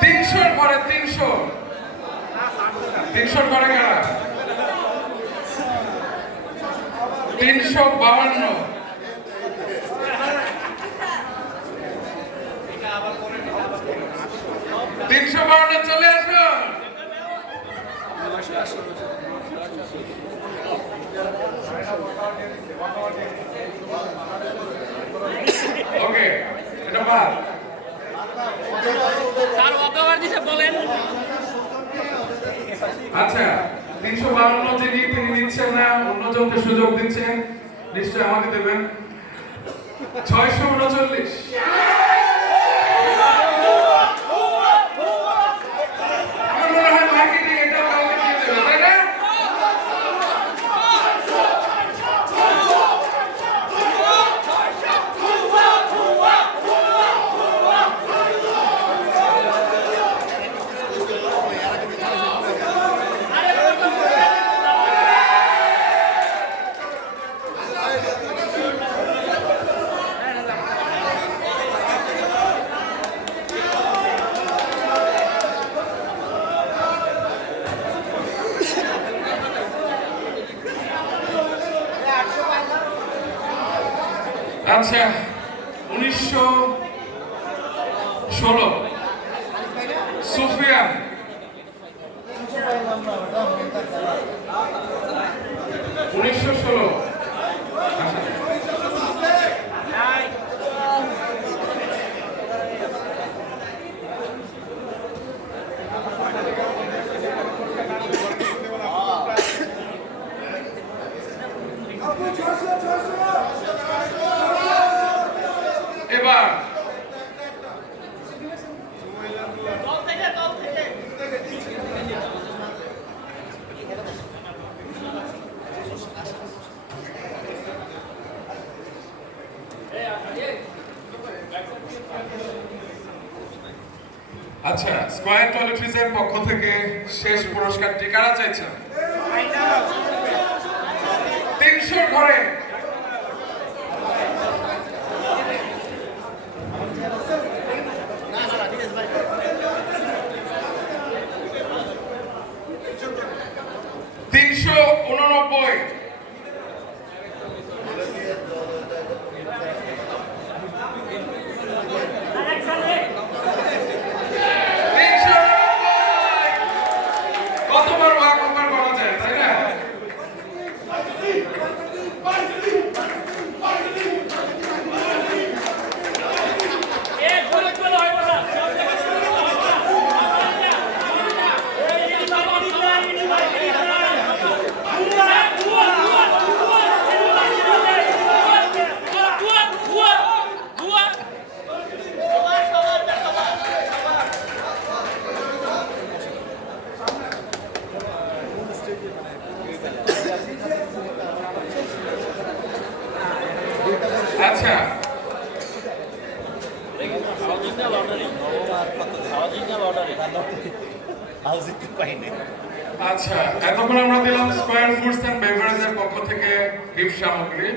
300 ঘরে 300 ঘরে কারা 352 352 চলে আসো ওকে এটা বাদ স্যার অকবার দিছে বলেন। আচ্ছা 352 যিনি তিনি নিচ্ছেন না অন্যজনকে সুযোগ দিচ্ছেন নিশ্চয় আমাকে দেবেন 639 আমার মনে হয় মার্কেটিং এটা কাউকে দিয়ে দেবে তাই না আচ্ছা 1916 সুফিয়ান 1916 এবার আচ্ছা স্কয়ার টয়লেট্রিজের পক্ষ থেকে শেষ পুরস্কারটি কারা চাইছেন 300 ঘরে তিনশো 89 কতবার ভাগ করা যায় তাই না আচ্ছা আচ্ছা এতক্ষণ আমরা দিলাম স্কয়ার ফুডস এন্ড বেভারেজের পক্ষ থেকে গিফট সামগ্রী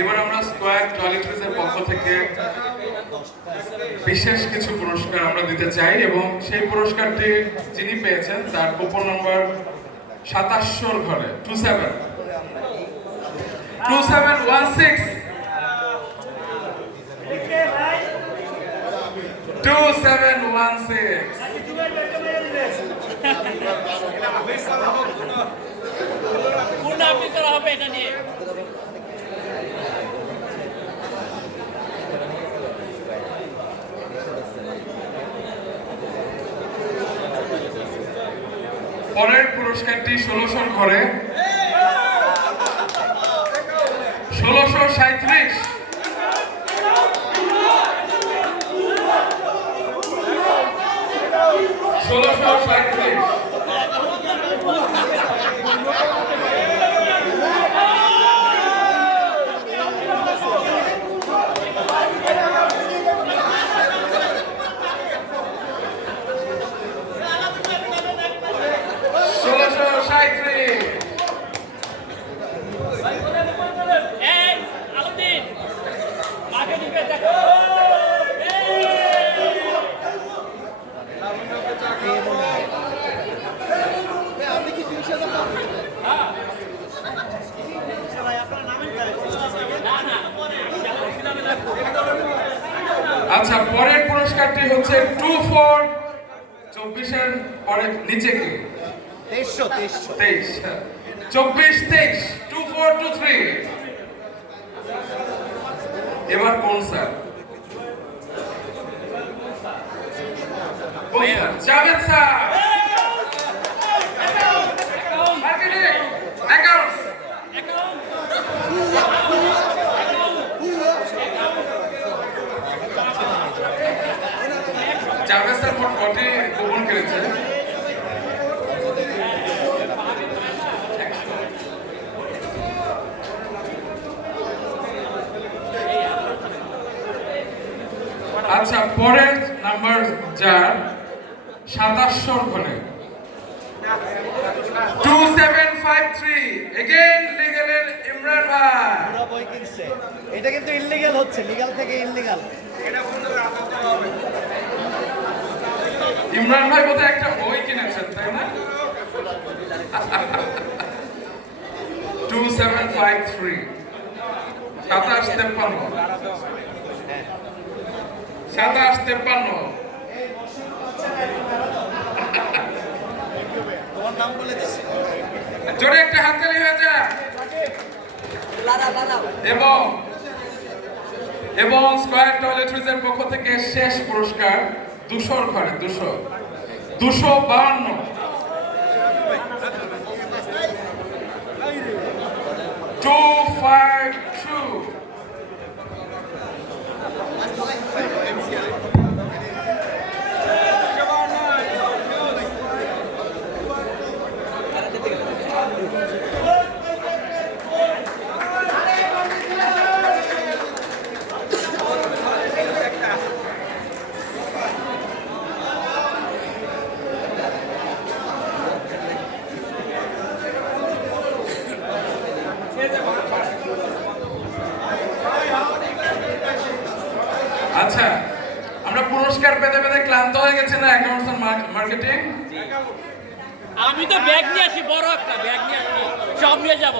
এবার আমরা স্কয়ার টয়লেট্রিজের পক্ষ থেকে বিশেষ কিছু পুরস্কার আমরা দিতে চাই এবং সেই পুরস্কারটি যিনি পেয়েছেন তার কুপন নম্বর 2700 ঘরে 2716 পূর্ণ আপনি করা হবে এটা নিয়ে পরের পুরস্কারটি 1600 ঘরে 1637 এই আলাউদ্দিন মাকে দিবে দেখো আচ্ছা পরের পুরস্কারটি হচ্ছে 24 পরে নিচে কি 23 24-23 2423 এবার কোন sir Javed sir marketing accounts Javed sir মোট কটি কুপন কিনেছে আচ্ছা পরের নাম্বার যার 2700 ঘরে 2753 এগেইন লিগ্যালের ইমরান ভাই বই কিনছে এটা কিন্তু ইল্লিগাল হচ্ছে লিগ্যাল থেকে ইল্লিগাল ইমরান ভাই বোধহয় একটা বই কিনেছেন তাই না 2753 27-53 27-53 তোমার নাম বলে দিচ্ছি জোরে একটা হাততালি হয়ে যায় এবং স্কয়ার টয়লেট্রিজের পক্ষ থেকে শেষ পুরস্কার 200 ঘরে 252 252 আচ্ছা, আমরা পুরস্কার পেতে পেতে ক্লান্ত হয়ে গেছি না অ্যাকাউন্টস এন্ড মার্কেটিং? আমি তো ব্যাগ নিয়ে আসি, বড় একটা ব্যাগ নিয়ে আসি, সব নিয়ে যাব।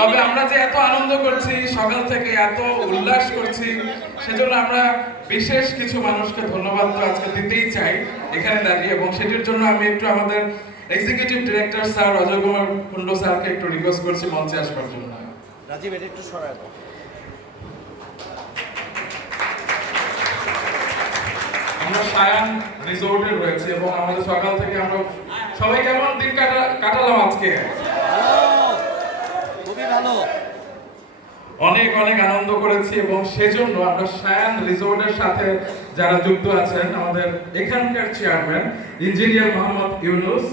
তবে আমরা যে এত আনন্দ করছি, সকাল থেকে এত উল্লাস করছি, সেজন্য আমরা বিশেষ কিছু মানুষকে ধন্যবাদ তো আজকে দিতেই চাই এখানে দাঁড়িয়ে, এবং সেটির জন্য আমি একটু আমাদের executive director sir Ajay Kumar Kundu স্যারকে একটু রিকোয়েস্ট করছি মঞ্চে আসবার জন্য। রাজীব এটা একটু সরায় দাও। আমরা সায়ান রিসোর্টে রয়েছে এবং আমাদের সকাল থেকে আমরা সবাই কেমন দিন কাটালাম আজকে? খুবই ভালো। অনেক অনেক আনন্দ করেছি এবং সেজন্য আমরা সায়ান রিসোর্টের সাথে যারা যুক্ত আছেন, আমাদের এখানকার চেয়ারম্যান ইঞ্জিনিয়ার মোহাম্মদ ইউনুস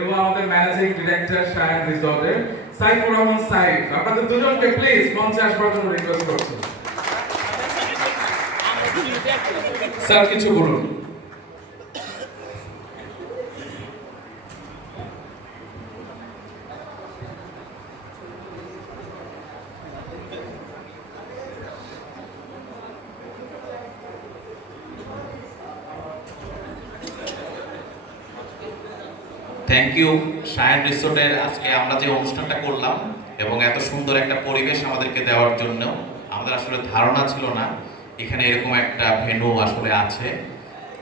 এবং আমাদের ম্যানেজিং ডিরেক্টর সায়ান রিসোর্টের সাইফুর রহমান সাইফ, আপনাদের দুজনকে প্লিজ মঞ্চে আসবার জন্য রিকোয়েস্ট করছি। স্যার কিছু বলুন। থ্যাংক ইউ সায়ান রিসোর্টের আজকে আমরা যে অনুষ্ঠানটা করলাম এবং এত সুন্দর একটা পরিবেশ আমাদেরকে দেওয়ার জন্য। আমাদের আসলে ধারণা ছিল না এখানে এরকম একটা ভেন্যু আসলে আছে।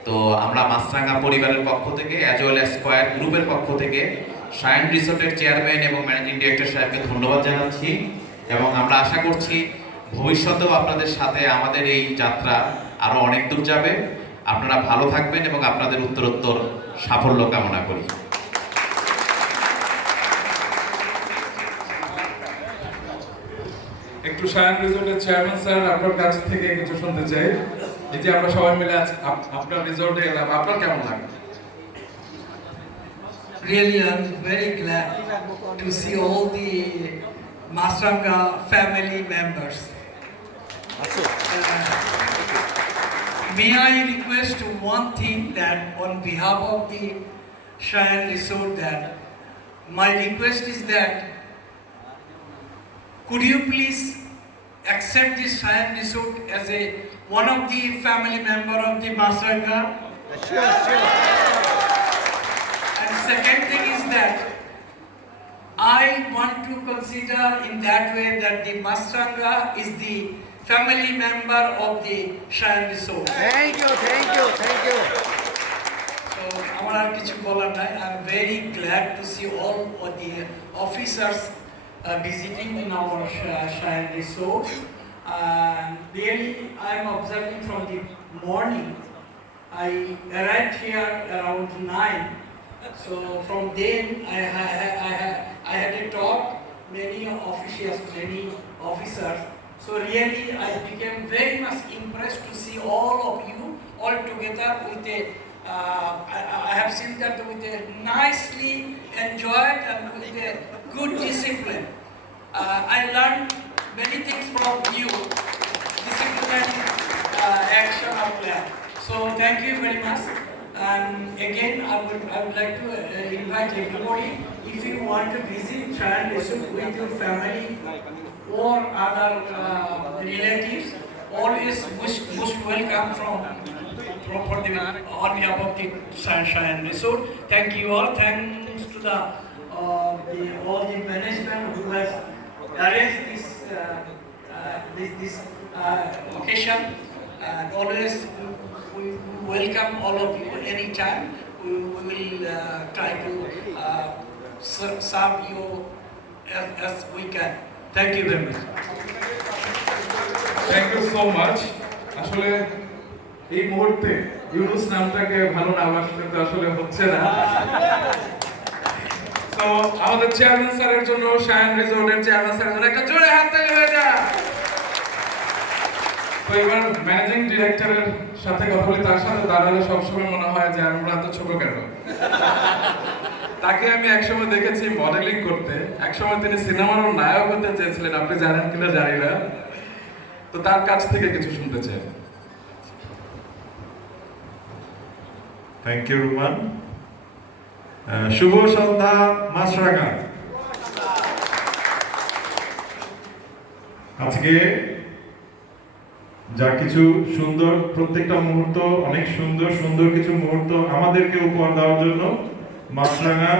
তো আমরা মাছরাঙা পরিবারের পক্ষ থেকে অ্যাজ ওয়েল অ্যাজ স্কয়ার গ্রুপের পক্ষ থেকে সায়ান রিসোর্টের চেয়ারম্যান এবং ম্যানেজিং ডিরেক্টর সাহেবকে ধন্যবাদ জানাচ্ছি এবং আমরা আশা করছি ভবিষ্যতেও আপনাদের সাথে আমাদের এই যাত্রা আরও অনেক দূর যাবে। আপনারা ভালো থাকবেন এবং আপনাদের উত্তরোত্তর সাফল্য কামনা করি। একটু সায়ান রিসোর্টের চেয়ারম্যান স্যার আপনার কাছ থেকে কিছু শুনতে চাই। এই যে আমরা সবাই মিলে আজ আপনার রিসোর্টে এলাম, আপনার কেমন লাগে? Really, I'm very glad to see all the Masranga family members. May I request one thing that on behalf of the Cheyenne Resort, that my request is that could you please accept this Cheyenne Resort as one of the family member of the Masranga? Sure. And second thing is that I want to consider in that way that the Masranga is the family member of the Cheyenne Resort. Thank you. So, আমার আর কিছু বলার নাই. I'm very glad to see all of the officers visiting in our Cheyenne Resort. Really, I'm observing from the morning. I arrived here around 9. So from then I had a talk, many officials, many officers. So really I became very much impressed to see all of you all together with I have seen that with a nicely enjoyed and with a good discipline. I learned many things from you, disciplinary action of plan. So thank you very much. And again, I would like to invite everybody, if you want to visit Cheyenne Resort with your family or other relatives, always most welcome for the on behalf of the Cheyenne Resort. Thank you all. Thanks to all the management who has arrange this occasion, and always we welcome all of you anytime. We will try to serve you as we can. Thank you very much. Thank you so much. আসলে এই মুহূর্তে ইউনুস নামটাকে ভালো না বাসতে তো আসলে হচ্ছে না। তো আমাদের চেয়ারম্যান স্যারের জন্য, শায়ান রিসোর্টের চেয়ারম্যান স্যারের জন্য একটা জোরে হাততালি হয়ে যায়। তো এবার ম্যানেজিং ডিরেক্টরের সাথে কথা বলি, তার সাথে দাঁড়ালে সবসময় মনে হয় যে আমরা এত ছোট কেন। তাকে আমি একসময় দেখেছি মডেলিং করতে, একসময় তিনি সিনেমারও নায়ক হতে চেয়েছিলেন, আপনি জানেন কিনা জানি না। তো তার কাছ থেকে কিছু শুনতে চাই। Thank you Ruman. শুভ সন্ধ্যা মাছরাঙা। আজকে যা কিছু সুন্দর, প্রত্যেকটা মুহূর্ত অনেক সুন্দর সুন্দর কিছু মুহূর্ত আমাদেরকে উপহার দেওয়ার জন্য মাছরাঙা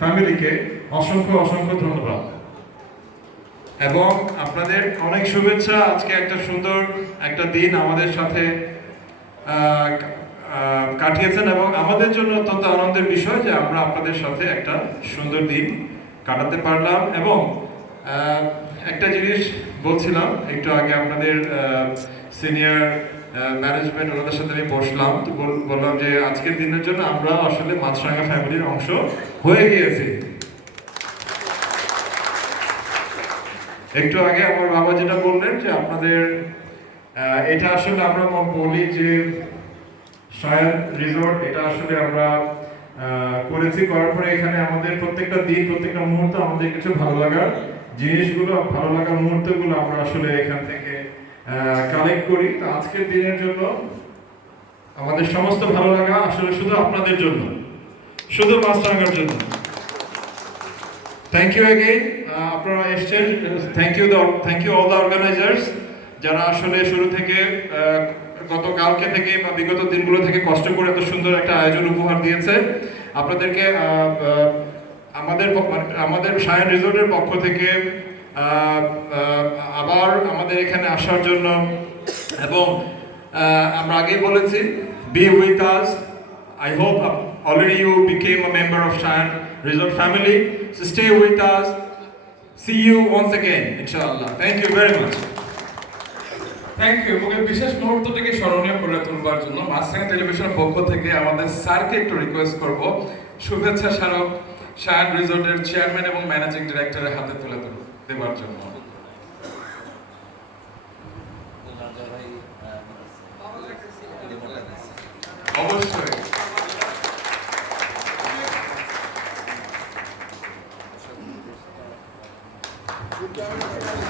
ফ্যামিলিকে অসংখ্য অসংখ্য ধন্যবাদ এবং আপনাদের অনেক শুভেচ্ছা। আজকে একটা সুন্দর একটা দিন আমাদের সাথে কাটিয়েছেন এবং আমাদের জন্য অত্যন্ত আনন্দের বিষয় যে আমরা আপনাদের সাথে একটা সুন্দর দিন কাটাতে পারলাম। এবং একটা জিনিস বলছিলাম একটু আগে, আপনাদের সিনিয়র ম্যানেজমেন্ট ওনাদের সাথে আমি বসলাম, তো বললাম যে আজকের দিনের জন্য আমরা আসলে মাছরাঙা ফ্যামিলির অংশ হয়ে গিয়েছি। একটু আগে আমার বাবা যেটা বললেন যে আপনাদের এটা আসলে আমরা বলি যে শায়ান রিসোর্ট, এটা আসলে আমরা করেছি, করার পরে এখানে আমাদের প্রত্যেকটা দিন, প্রত্যেকটা মুহূর্ত আমাদের কিছু ভালো লাগার জিনিসগুলো, ভালো লাগার মুহূর্তগুলো আমরা আসলে এখান থেকে কালেক্ট করি। তো আজকের দিনের জন্য আমাদের সমস্ত ভালো লাগা আসলে শুধু আপনাদের জন্য, শুধু মাছরাঙার জন্য। থ্যাংক ইউ এগেইন, আপনারা এসছেন। Thank you all the organisers যারা আসলে শুরু থেকে গতকালকে থেকে বা বিগত দিনগুলো থেকে কষ্ট করে এত সুন্দর একটা আয়োজন উপহার দিয়েছে। আপনাদেরকে আমাদের শায়ান রিসোর্টের পক্ষ থেকে আবার আমাদের এখানে আসার জন্য, এবং আমরা আগেই বলেছি be with us. I hope already you became a member of Shayan Resort family, so stay with us. See you once again, inshallah. Thank you very much. Thank you. এবং বিশেষ মুহূর্তটিকে স্মরণীয় করে তুলবার জন্য মাছরাঙা টেলিভিশনের পক্ষ থেকে আমাদের স্যারকে একটু রিকোয়েস্ট করব শুভেচ্ছা স্মারক শায়ান রিসোর্টের চেয়ারম্যান এবং ম্যানেজিং ডিরেক্টরের হাতে তুলে দেওয়ার জন্য। অবশ্যই।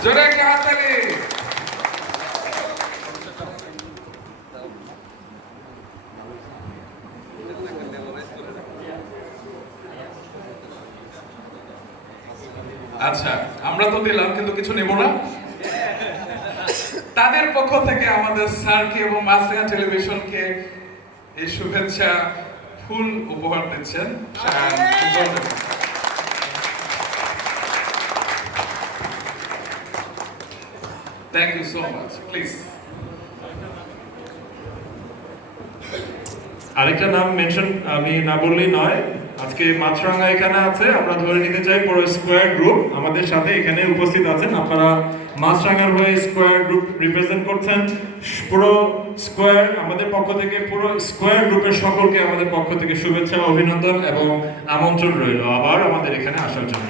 জোরে একটা হাততালি। আচ্ছা, আমরা তো দিলাম কিন্তু কিছু নেব না। তাদের পক্ষ থেকে আমাদের স্যারকে এবং মাছরাঙা টেলিভিশনকে এই শুভেচ্ছা ফুল উপহার দিচ্ছেন Shayan resort. Thank you so much. Please আরেকটা নাম মেনশন আমি না বললেই নয়, আজকে মাছরাঙা এখানে আছে, আমরা ধরে নিতে চাই পুরো স্কোয়ার গ্রুপ আমাদের সাথে এখানে উপস্থিত আছেন। আপনারা মাছরাঙার হয়ে স্কোয়ার গ্রুপ রিপ্রেজেন্ট করছেন। পুরো স্কোয়ার আমাদের পক্ষ থেকে, পুরো স্কোয়ার গ্রুপের সকলকে আমাদের পক্ষ থেকে শুভেচ্ছা, অভিনন্দন এবং আমন্ত্রণ রইল আবার আমাদের এখানে আসার জন্য।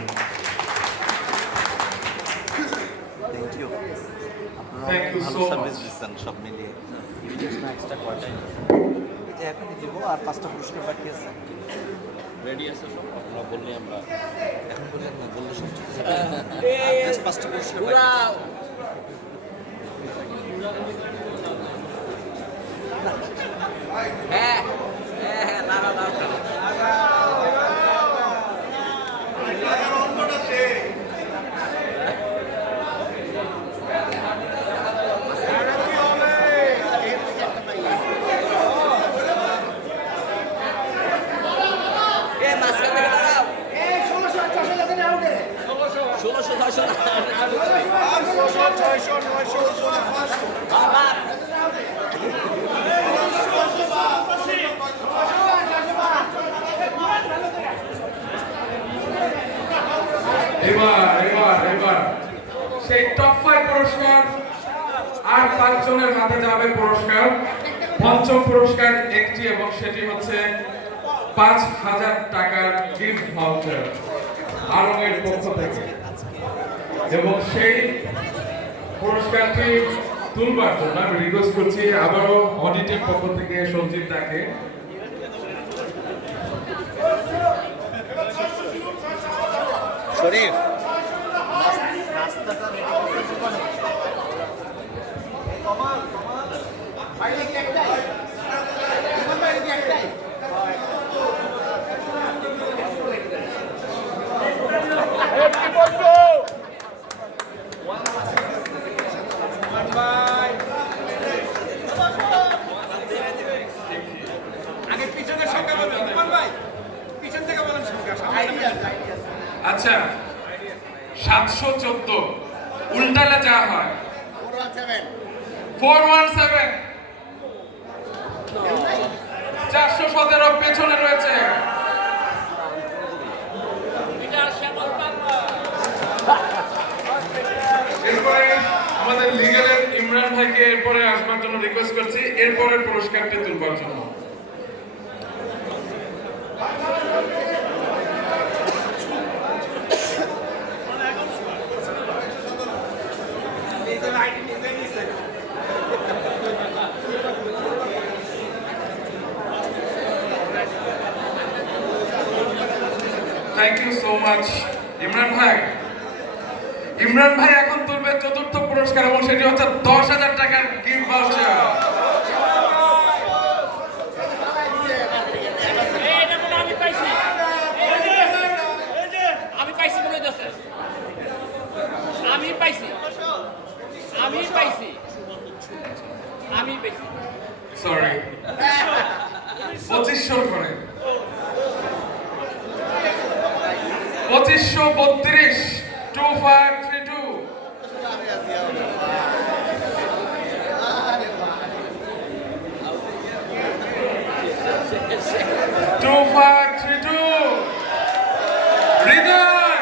Thank you so much. সব মিলিয়ে এক্সট্রা কোয়ার্টার এখনই দিব, আর 5টা পুরস্কার বাকি আছে। রেডি আছে সব, আমরা বললে আমরা এখন বললে না, বললে সব 5টা পুরস্কার বাকি। হ্যাঁ হ্যাঁ হ্যাঁ, লাগা লাগা। এবার সেই টপ 5 পুরস্কার আর 5 জনের হাতে যাবে পুরস্কার। পঞ্চম পুরস্কার একটি এবং সেটি হচ্ছে 5,000 টাকার গিফট ভাউচার আরঙের পক্ষ থেকে, এবং সেই পুরস্কারটি তুলবার জন্য আমি রিকোয়েস্ট করছি আবারও অডিটের পক্ষ থেকে সঞ্জিত দাকে। শরীফ রাস্তাটা আগে পিছনের সংখ্যা বলেন রহমান ভাই, পিছন থেকে বলেন সংখ্যা। আচ্ছা 714 উল্টালে যা হয় 417 417 পেছনে রয়েছে। এরপরে আমাদের লিগ্যালের ইমরান ভাইকে এরপরে আসবার জন্য রিকোয়েস্ট করছি, এরপরের পুরস্কারটি তুলবার জন্য। Thank you so much Imran ভাই। ইমরান ভাই এখন তুলবে চতুর্থ পুরস্কার এবং সেটি হচ্ছে 10,000 টাকার গিফট ভাউচার। আমি পাইছি সরি 2500 করে 2532 2532 2532 হৃদয়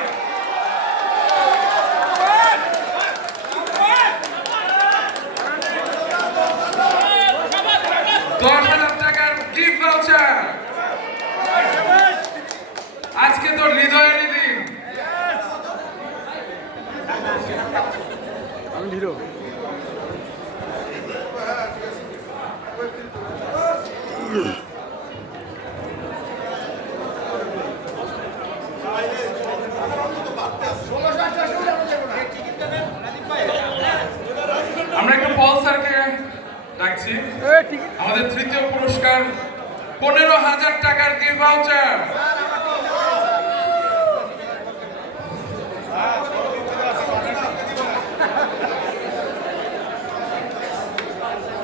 10,000 টাকার গিফট ভাউচার। আজকে তো হৃদয়েরই দিন। আমরা একটু পল স্যারকে ডাকছি। আমাদের তৃতীয় পুরস্কার 15,000 টাকার গিফট ভাউচার।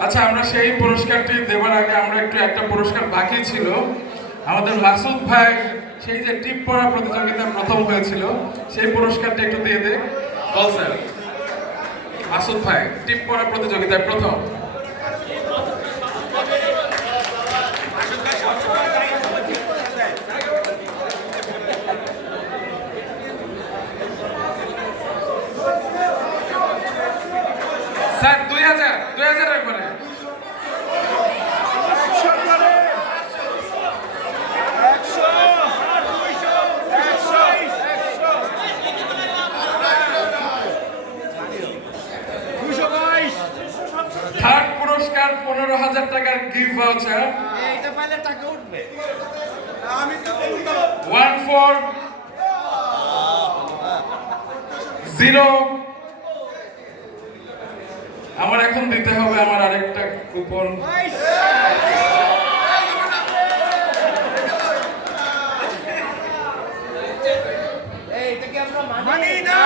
আচ্ছা, আমরা সেই পুরস্কারটি দেওয়ার আগে আমরা একটা পুরস্কার বাকি ছিল। আমাদের মাসুদ ভাই সেই যে টিপ পড়া প্রতিযোগিতায় প্রথম হয়েছিল, সেই পুরস্কারটা একটু দিয়ে দে। বল স্যার। মাসুদ ভাই টিপ পড়া প্রতিযোগিতায় প্রথম। স্যার 2000 একবারে। থার্ড পুরস্কার 15,000 টাকার গিফট ভাউচার। এইটা পাইলে টাকা উঠবে। 140। আমার এখন দিতে হবে আমার আরেকটা কুপন। এইটা কি আমরা মানি না?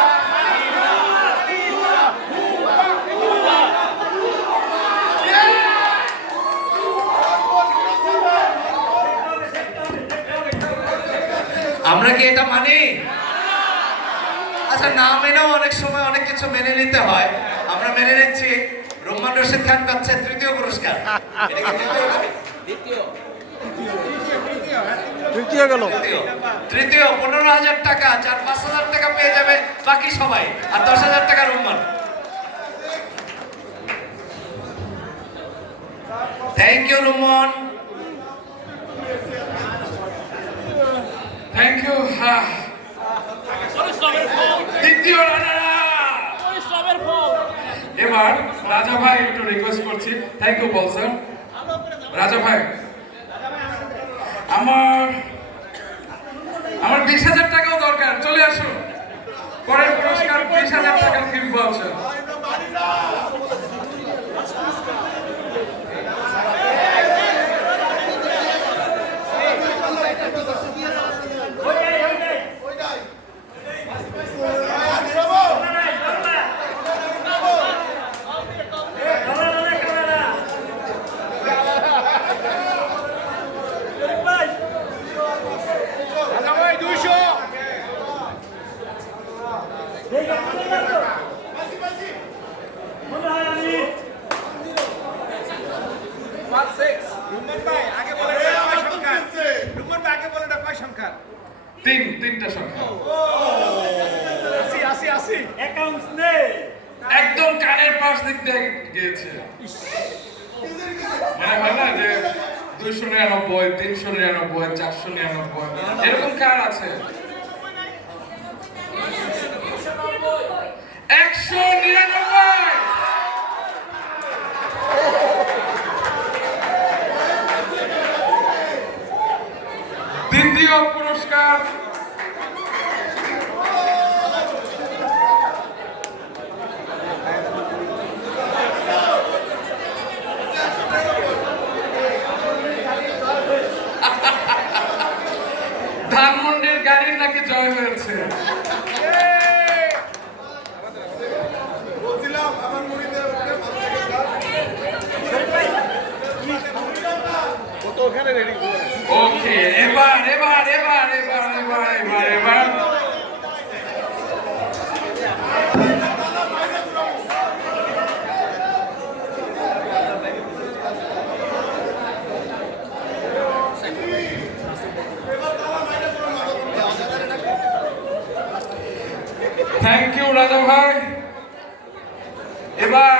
আমরা কি এটা মানি? আচ্ছা আচ্ছা না মেনেও অনেক সময় অনেক কিছু মেনে নিতে হয়, আমরা মেনে নিচ্ছি। রুম্মান রশিদ খান পাচ্ছে তৃতীয় পুরস্কার। এটা কি তৃতীয়? তৃতীয় গেল। তৃতীয় 15,000 টাকা, 4-5,000 টাকা পেয়ে যাবে বাকি সবাই, আর 10,000 টাকা Rumman. Thank you Rumman. Thank you. পরিশ্রমের ফল, দ্বিতীয় রানার পরিশ্রমের ফল। এবার রাজা ভাই একটু রিকোয়েস্ট করছি। থ্যাংক ইউ বল স্যার। রাজা ভাই, আমার 20,000 টাকাও দরকার, চলে আসুন। পরের পুরস্কার 20,000 টাকার গিফট ভাউচার। রুম্মান ভাই আগে বলে কয় সংখ্যা? তিনটা সংখ্যা। আসি অ্যাকাউন্টস নেই। একদম কানের পাশ দিক দিয়ে গিয়েছে। মানে হয় না যে 299, 399, 499 এরকম কার আছে? 199। দ্বিতীয় পুরস্কার ধানমন্ডির গাড়ির নাকি জয় হয়েছে। ওকে, এবার থ্যাংক ইউ রাজা ভাই। এবার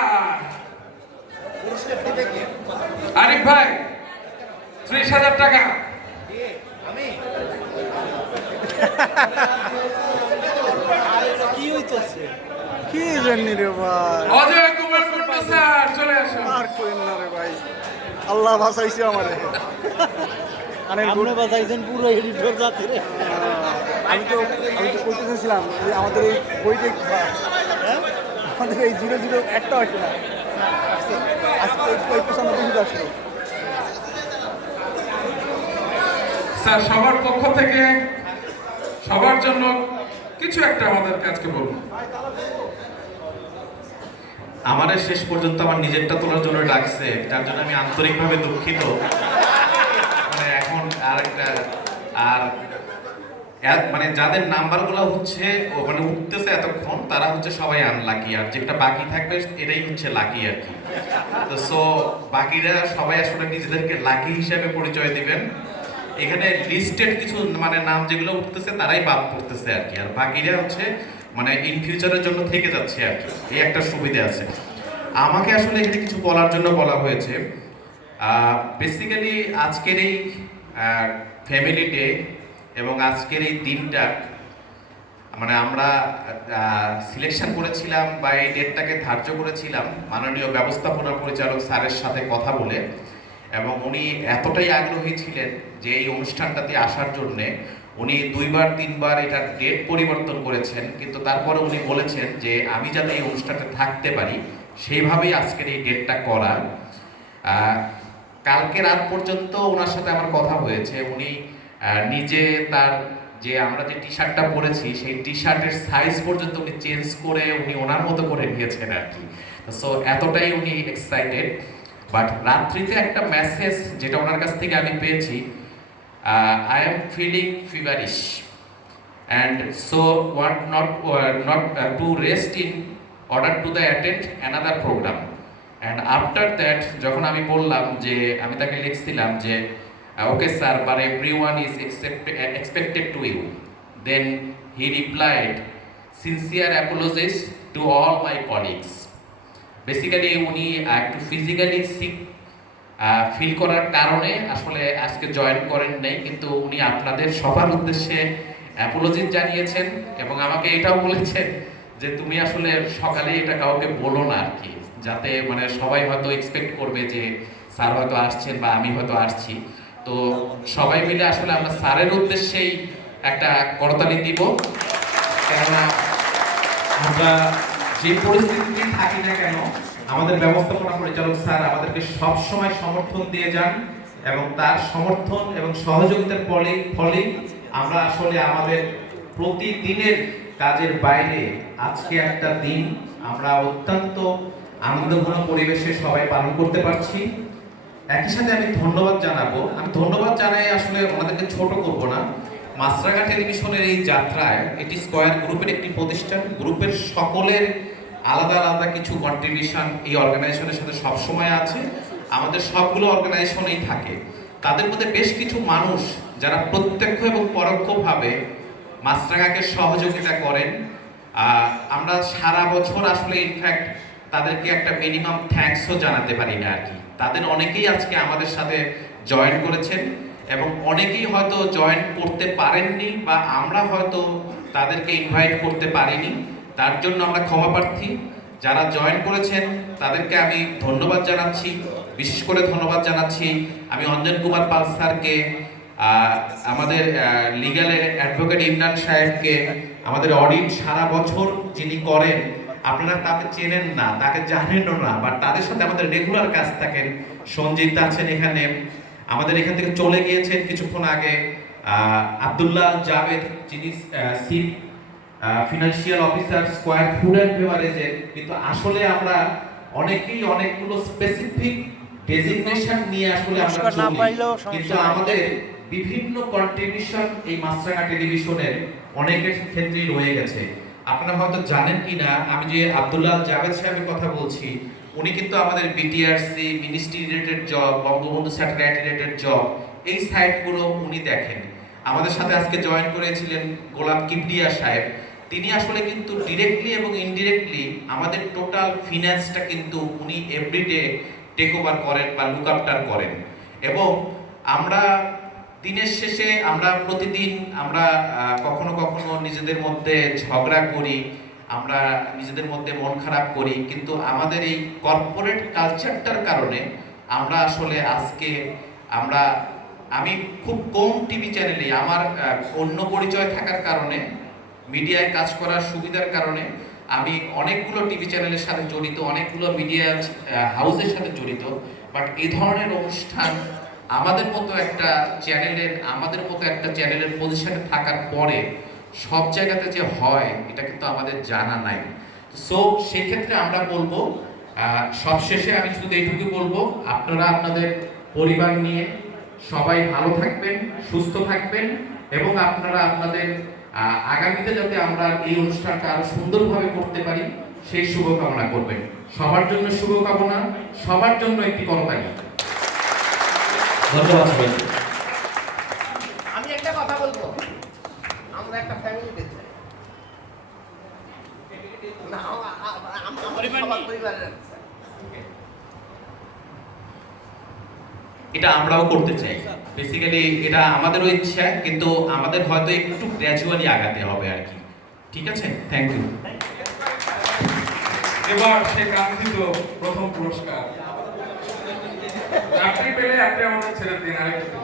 আরিফ ভাই 30,000 টাকা। কি হইতেছে? কি জানি রে ভাই, অজয় কুমার কুন্ডু স্যার চলে আসুন। আর কইন না রে ভাই, আল্লাহ বাঁচাইছে আমারে। আপনি বাজাইছেন পুরো এডিটর জাতি রে। আমি তো করতে চাইছিলাম যে আমাদের এই বইটা আমাদের এই 00 একটা আসে না, আজকে এই প্রশ্ন আসলো। স্যার সবার পক্ষ থেকে সবার জন্য কিছু একটা আমাদের কাজকে বলুন। আমাদের শেষ পর্যন্ত আমার নিজেরটা তোলার জন্য লাগছে, যার জন্য আমি আন্তরিকভাবে দুঃখিত। মানে এখন মানে যাদের নাম্বারগুলো হচ্ছে মানে উঠতেছে এতক্ষণ, তারা হচ্ছে সবাই আনলাকি, আর যেটা বাকি থাকবে এটাই হচ্ছে লাকি আর কি। তো সো বাকিরা সবাই আসলে নিজেদেরকে লাকি হিসাবে পরিচয় দিবেন। এখানে লিস্টেড কিছু মানে নাম যেগুলো উঠতেছে তারাই বাদ পড়তেছে আর কি, আর বাকিরা হচ্ছে মানে ইন ফিউচারের জন্য থেকে যাচ্ছে আর কি। এই একটা সুবিধা আছে। আমাকে আসলে এখানে কিছু বলার জন্য বলা হয়েছে। বেসিক্যালি আজকের এই ফ্যামিলি ডে এবং আজকের এই দিনটা মানে আমরা সিলেকশন করেছিলাম বা এই ডেটটাকে ধার্য করেছিলাম মাননীয় ব্যবস্থাপনা পরিচালক স্যারের সাথে কথা বলে, এবং উনি এতটাই আগ্রহী ছিলেন যে এই অনুষ্ঠানটাতে আসার জন্যে উনি 2-3বার এটার ডেট পরিবর্তন করেছেন, কিন্তু তারপরে উনি বলেছেন যে আমি যাতে এই অনুষ্ঠানটা থাকতে পারি সেইভাবেই আজকের এই ডেটটা করা। কালকে রাত পর্যন্ত ওনার সাথে আমার কথা হয়েছে। উনি নিজে তার যে আমরা যে টি শার্টটা পরেছি সেই টি শার্টের সাইজ পর্যন্ত উনি চেঞ্জ করে উনি ওনার মতো করে নিয়েছেন আর কি। সো এতটাই উনি এক্সাইটেড। বাট রাত্রিতে একটা মেসেজ যেটা ওনার কাছ থেকে আমি পেয়েছি, I am feeling feverish. and so what not to rest in order to the attend another program. And after that যখন আমি বললাম যে আমি তাকে লিখছিলাম যে okay sir but everyone is expected to you, then he replied sincere apologies to all my colleagues. Basically উনি একটু physically sick feel করার কারণে আসলে আজকে জয়েন করেন নাই, কিন্তু উনি আপনাদের সবার উদ্দেশ্যে অ্যাপোলজি জানিয়েছেন এবং আমাকে এটাও বলেছেন যে তুমি আসলে সকালে এটা কাউকে বলো না আর কি, যাতে মানে সবাই হয়তো এক্সপেক্ট করবে যে স্যার হয়তো আসছেন বা আমি হয়তো আসছি। তো সবাই মিলে আসলে আমরা স্যারের উদ্দেশ্যেই একটা করতালি দিব, কেননা আমরা যে পরিস্থিতিতে থাকি না কেন আমাদের ব্যবস্থাপনা পরিচালক স্যার আমাদেরকে সব সময় সমর্থন দিয়ে যান এবং তার সমর্থন এবং সহযোগিতার ফলে আমরা আসলে আমাদের প্রতিদিনের কাজের বাইরে আজকে একটা দিন আমরা অত্যন্ত আনন্দঘন পরিবেশে সবাই পালন করতে পারছি। একই সাথে আমি ধন্যবাদ জানাবো, আমি ধন্যবাদ জানাই আসলে ওনাদেরকে ছোট করব না। মাছরাঙা টেলিভিশনের এই যাত্রায় এটি স্কয়ার গ্রুপের একটি প্রতিষ্ঠান, গ্রুপের সকলের আলাদা আলাদা কিছু কন্ট্রিবিউশন এই অর্গানাইজেশনের সাথে সবসময় আছে, আমাদের সবগুলো অর্গানাইজেশনেই থাকে। তাদের মধ্যে বেশ কিছু মানুষ যারা প্রত্যক্ষ এবং পরোক্ষভাবে মাছরাঙাকে সহযোগিতা করেন। আমরা সারা বছর আসলে ইনফ্যাক্ট তাদেরকে একটা মিনিমাম থ্যাঙ্কসও জানাতে পারি না আর কি। তাদের অনেকেই আজকে আমাদের সাথে জয়েন করেছেন এবং অনেকেই হয়তো জয়েন করতে পারেননি বা আমরা হয়তো তাদেরকে ইনভাইট করতে পারিনি, তার জন্য আমরা ক্ষমা প্রার্থী। যারা জয়েন করেছেন তাদেরকে আমি ধন্যবাদ জানাচ্ছি, বিশেষ করে ধন্যবাদ জানাচ্ছি আমি অঞ্জন কুমার পাল স্যারকে, আমাদের লিগ্যালের অ্যাডভোকেট ইমরান সাহেবকে, আমাদের অডিট সারা বছর যিনি করেন, আপনারা তাকে চেনেন না, তাকে জানেনও না, বাট তাদের সাথে আমাদের রেগুলার কাজ থাকেন। সঞ্জিত আছেন এখানে, আমাদের এখান থেকে চলে গিয়েছেন কিছুক্ষণ আগে আব্দুল্লাহ জাভেদ, যিনি chief financial officer Square Food and বেভারেজের। কিন্তু আসলে আমরা অনেকেই অনেকগুলো স্পেসিফিক ডেজিগনেশন নিয়ে আসলে আমরা চলি, কিন্তু আমাদের বিভিন্ন কন্ট্রিবিউশন এই মাছরাঙা টেলিভিশনের অনেকের ক্ষেত্রেই রয়ে গেছে। আপনারা হয়তো জানেন কি না, আমি যে আব্দুল্লাহ জাভেদ সাহেবের কথা বলছি, উনি কিন্তু আমাদের BTRC, ministry related job, Bangabandhu satellite related job, এই সাইটগুলো উনি দেখেন। আমাদের সাথে আজকে জয়েন করেছিলেন গোলাম কিবরিয়া সাহেব, তিনি আসলে কিন্তু ডিরেক্টলি এবং ইনডিরেক্টলি আমাদের টোটাল ফিন্যান্সটা কিন্তু উনি এভরিডে টেক ওভার করেন বা লুক আফটার করেন। এবং আমরা দিনের শেষে আমরা প্রতিদিন আমরা কখনো কখনো নিজেদের মধ্যে ঝগড়া করি, আমরা নিজেদের মধ্যে মন খারাপ করি, কিন্তু আমাদের এই কর্পোরেট কালচারটার কারণে আমরা আসলে আজকে আমি খুব কম টিভি চ্যানেলে, আমার অন্য পরিচয় থাকার কারণে, মিডিয়ায় কাজ করার সুবিধার কারণে আমি অনেকগুলো টিভি চ্যানেলের সাথে জড়িত, অনেকগুলো মিডিয়া হাউসের সাথে জড়িত, বাট এই ধরনের অনুষ্ঠান আমাদের মতো একটা চ্যানেলের পজিশনে থাকার পরে সব জায়গাতে যে হয় এটা কিন্তু আমাদের জানা নাই। সো সেক্ষেত্রে আমরা বলবো, সবশেষে আমি শুধু এইটুকু বলবো, আপনারা আপনাদের পরিবার নিয়ে সবাই ভালো থাকবেন, সুস্থ থাকবেন এবং আপনারা আপনাদের আগামীতে যাতে আমরা এই অনুষ্ঠানটা আরো সুন্দরভাবে করতে পারি সেই শুভকামনা করবেন। সবার জন্য শুভকামনা, সবার জন্য একটি করতালি। ধন্যবাদ সবাইকে। আমি একটা কথা বলবো, আমরা একটা ফ্যামিলিতে চাই না, আমার পরিবারের এটা আমরাও করতে চাই। বেসিক্যালি এটা আমাদেরও ইচ্ছা, কিন্তু আমাদের হয়তো একটু গ্র্যাজুয়ালি আগাতে হবে আর কি। ঠিক আছে, থ্যাংক ইউ। এবার সে কাঙ্ক্ষিত প্রথম পুরস্কার আপনি পেলে আপনি আমাদের ছেড়ে দিন আরেকটু।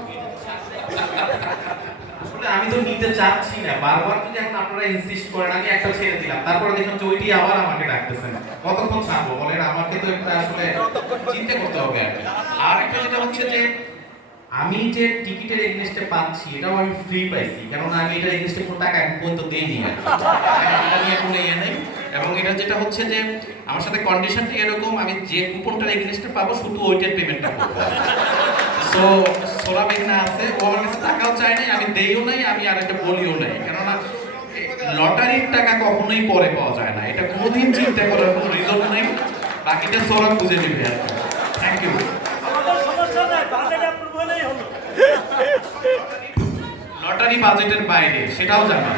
আসলে আমি তো নিতে চাচ্ছি না, বারবার যদি এখন আপনারা ইনসিস্ট করেন, আমি একটা ছেড়ে দিলাম, তারপরে দেখলাম যে ওইটি আবার আমাকে ডাকতেছেন, কতক্ষণ ছাড়বো বলেন? আমাকে তো একটা আসলে চিন্তা করতে হবে আর কি। আর একটা যেটা হচ্ছে যে আমি যে টিকিটের এগেইনস্টে পাচ্ছি এটাও আমি ফ্রি পাইছি, কেননা আমি এটার এগেইনস্টে কোনো টাকা এখন পর্যন্ত দেইনি আর কি। এটা নিয়ে কোনো ইয়ে নেই। এবং এটা যেটা হচ্ছে যে আমার সাথে কন্ডিশনটা এরকম, আমি যে কুপনটার এগেইনস্টে পাবো শুধু ওইটার পেমেন্টটা করবো। সো সোলা মেঘনা আছে, ও আমার কাছে টাকাও চায় নাই, আমি দেইও নাই, আমি আর একটা বলিও নাই, কেননা লটারির টাকা কখনোই পরে পাওয়া যায় না, এটা কোনোদিন চিন্তা করার কোনো রিজন নেই। বাকিটা সোরা বুঝে নিবে আর থ্যাংক ইউ। লটারি বাজেটের বাইরে সেটাও জানি।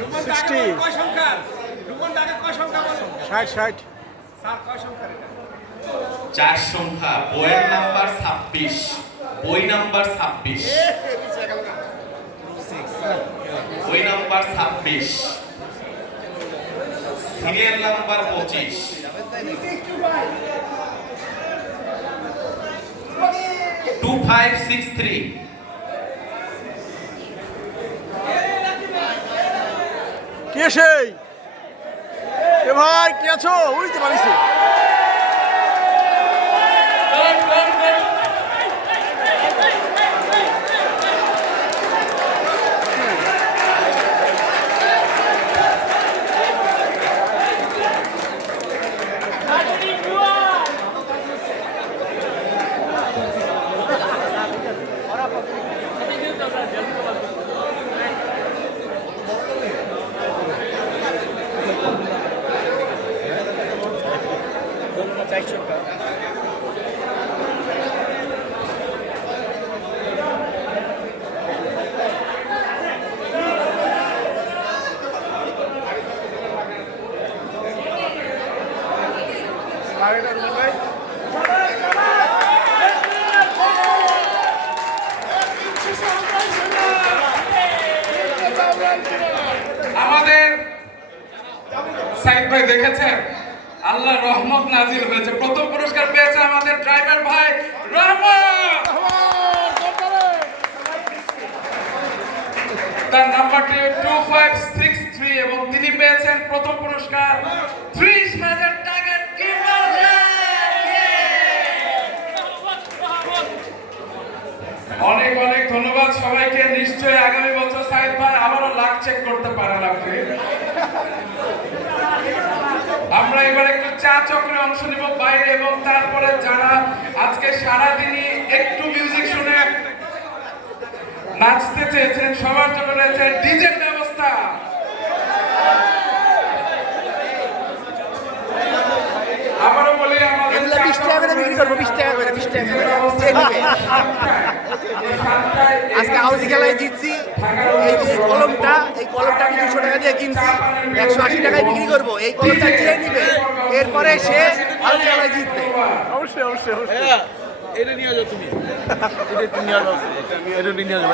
রুমন টাকা কয় সংখ্যার? রুমন টাকা কয় সংখ্যা বলো? 60 স্যার কয় সংখ্যার এটা? 4 সংখ্যা, বইয়ের নাম্বার 26, বই নাম্বার 26, বই নাম্বার 26, সিরিয়াল নাম্বার 25, 2563। কে সেই? এ ভাই কে আছো? উড়িতে পারিছে। আমাদের সাইদ ভাই দেখেছেন, আল্লাহ রহমত নাজিল হয়েছে। প্রথম পুরস্কার পেয়েছে আমাদের ড্রাইভার ভাই রহমত, তার নাম্বারটি 2563 এবং তিনি পেয়েছেন প্রথম পুরস্কার 30,000 টাকার গিফট। অনেক অনেক ধন্যবাদ সবাইকে। নিশ্চয়ই আগামী বছর সাইদ ভাই আবারও লাখ চেক করতে পারেন আপনি। আমরা এবার একটু চা চক্রে অংশ নিব বাইরে, এবং তারপরে যারা আজকে সারাদিনই একটু মিউজিক শুনে নাচতে চেয়েছেন সবার জন্য রয়েছে ডিজের ব্যবস্থা। আবারও বলি আমাদের 20 টাকা করে বিক্রি করবো, 20 টাকা করে, 20 টাকা করে। আজকে হাউজি খেলায় জিতছি। এই যে কলমটা, এই কলমটা আমি 200 টাকা দিয়ে কিনছি, 180 টাকায় বিক্রি করবো। এই কলমটা চেয়ে নিবে, এরপরে সে হাউজি খেলায় জিতবে। অবশ্যই অবশ্যই অবশ্যই। এটা নিয়ে যাও তুমি। এটা নিয়ে যাবো, এটা নিয়ে যাবো।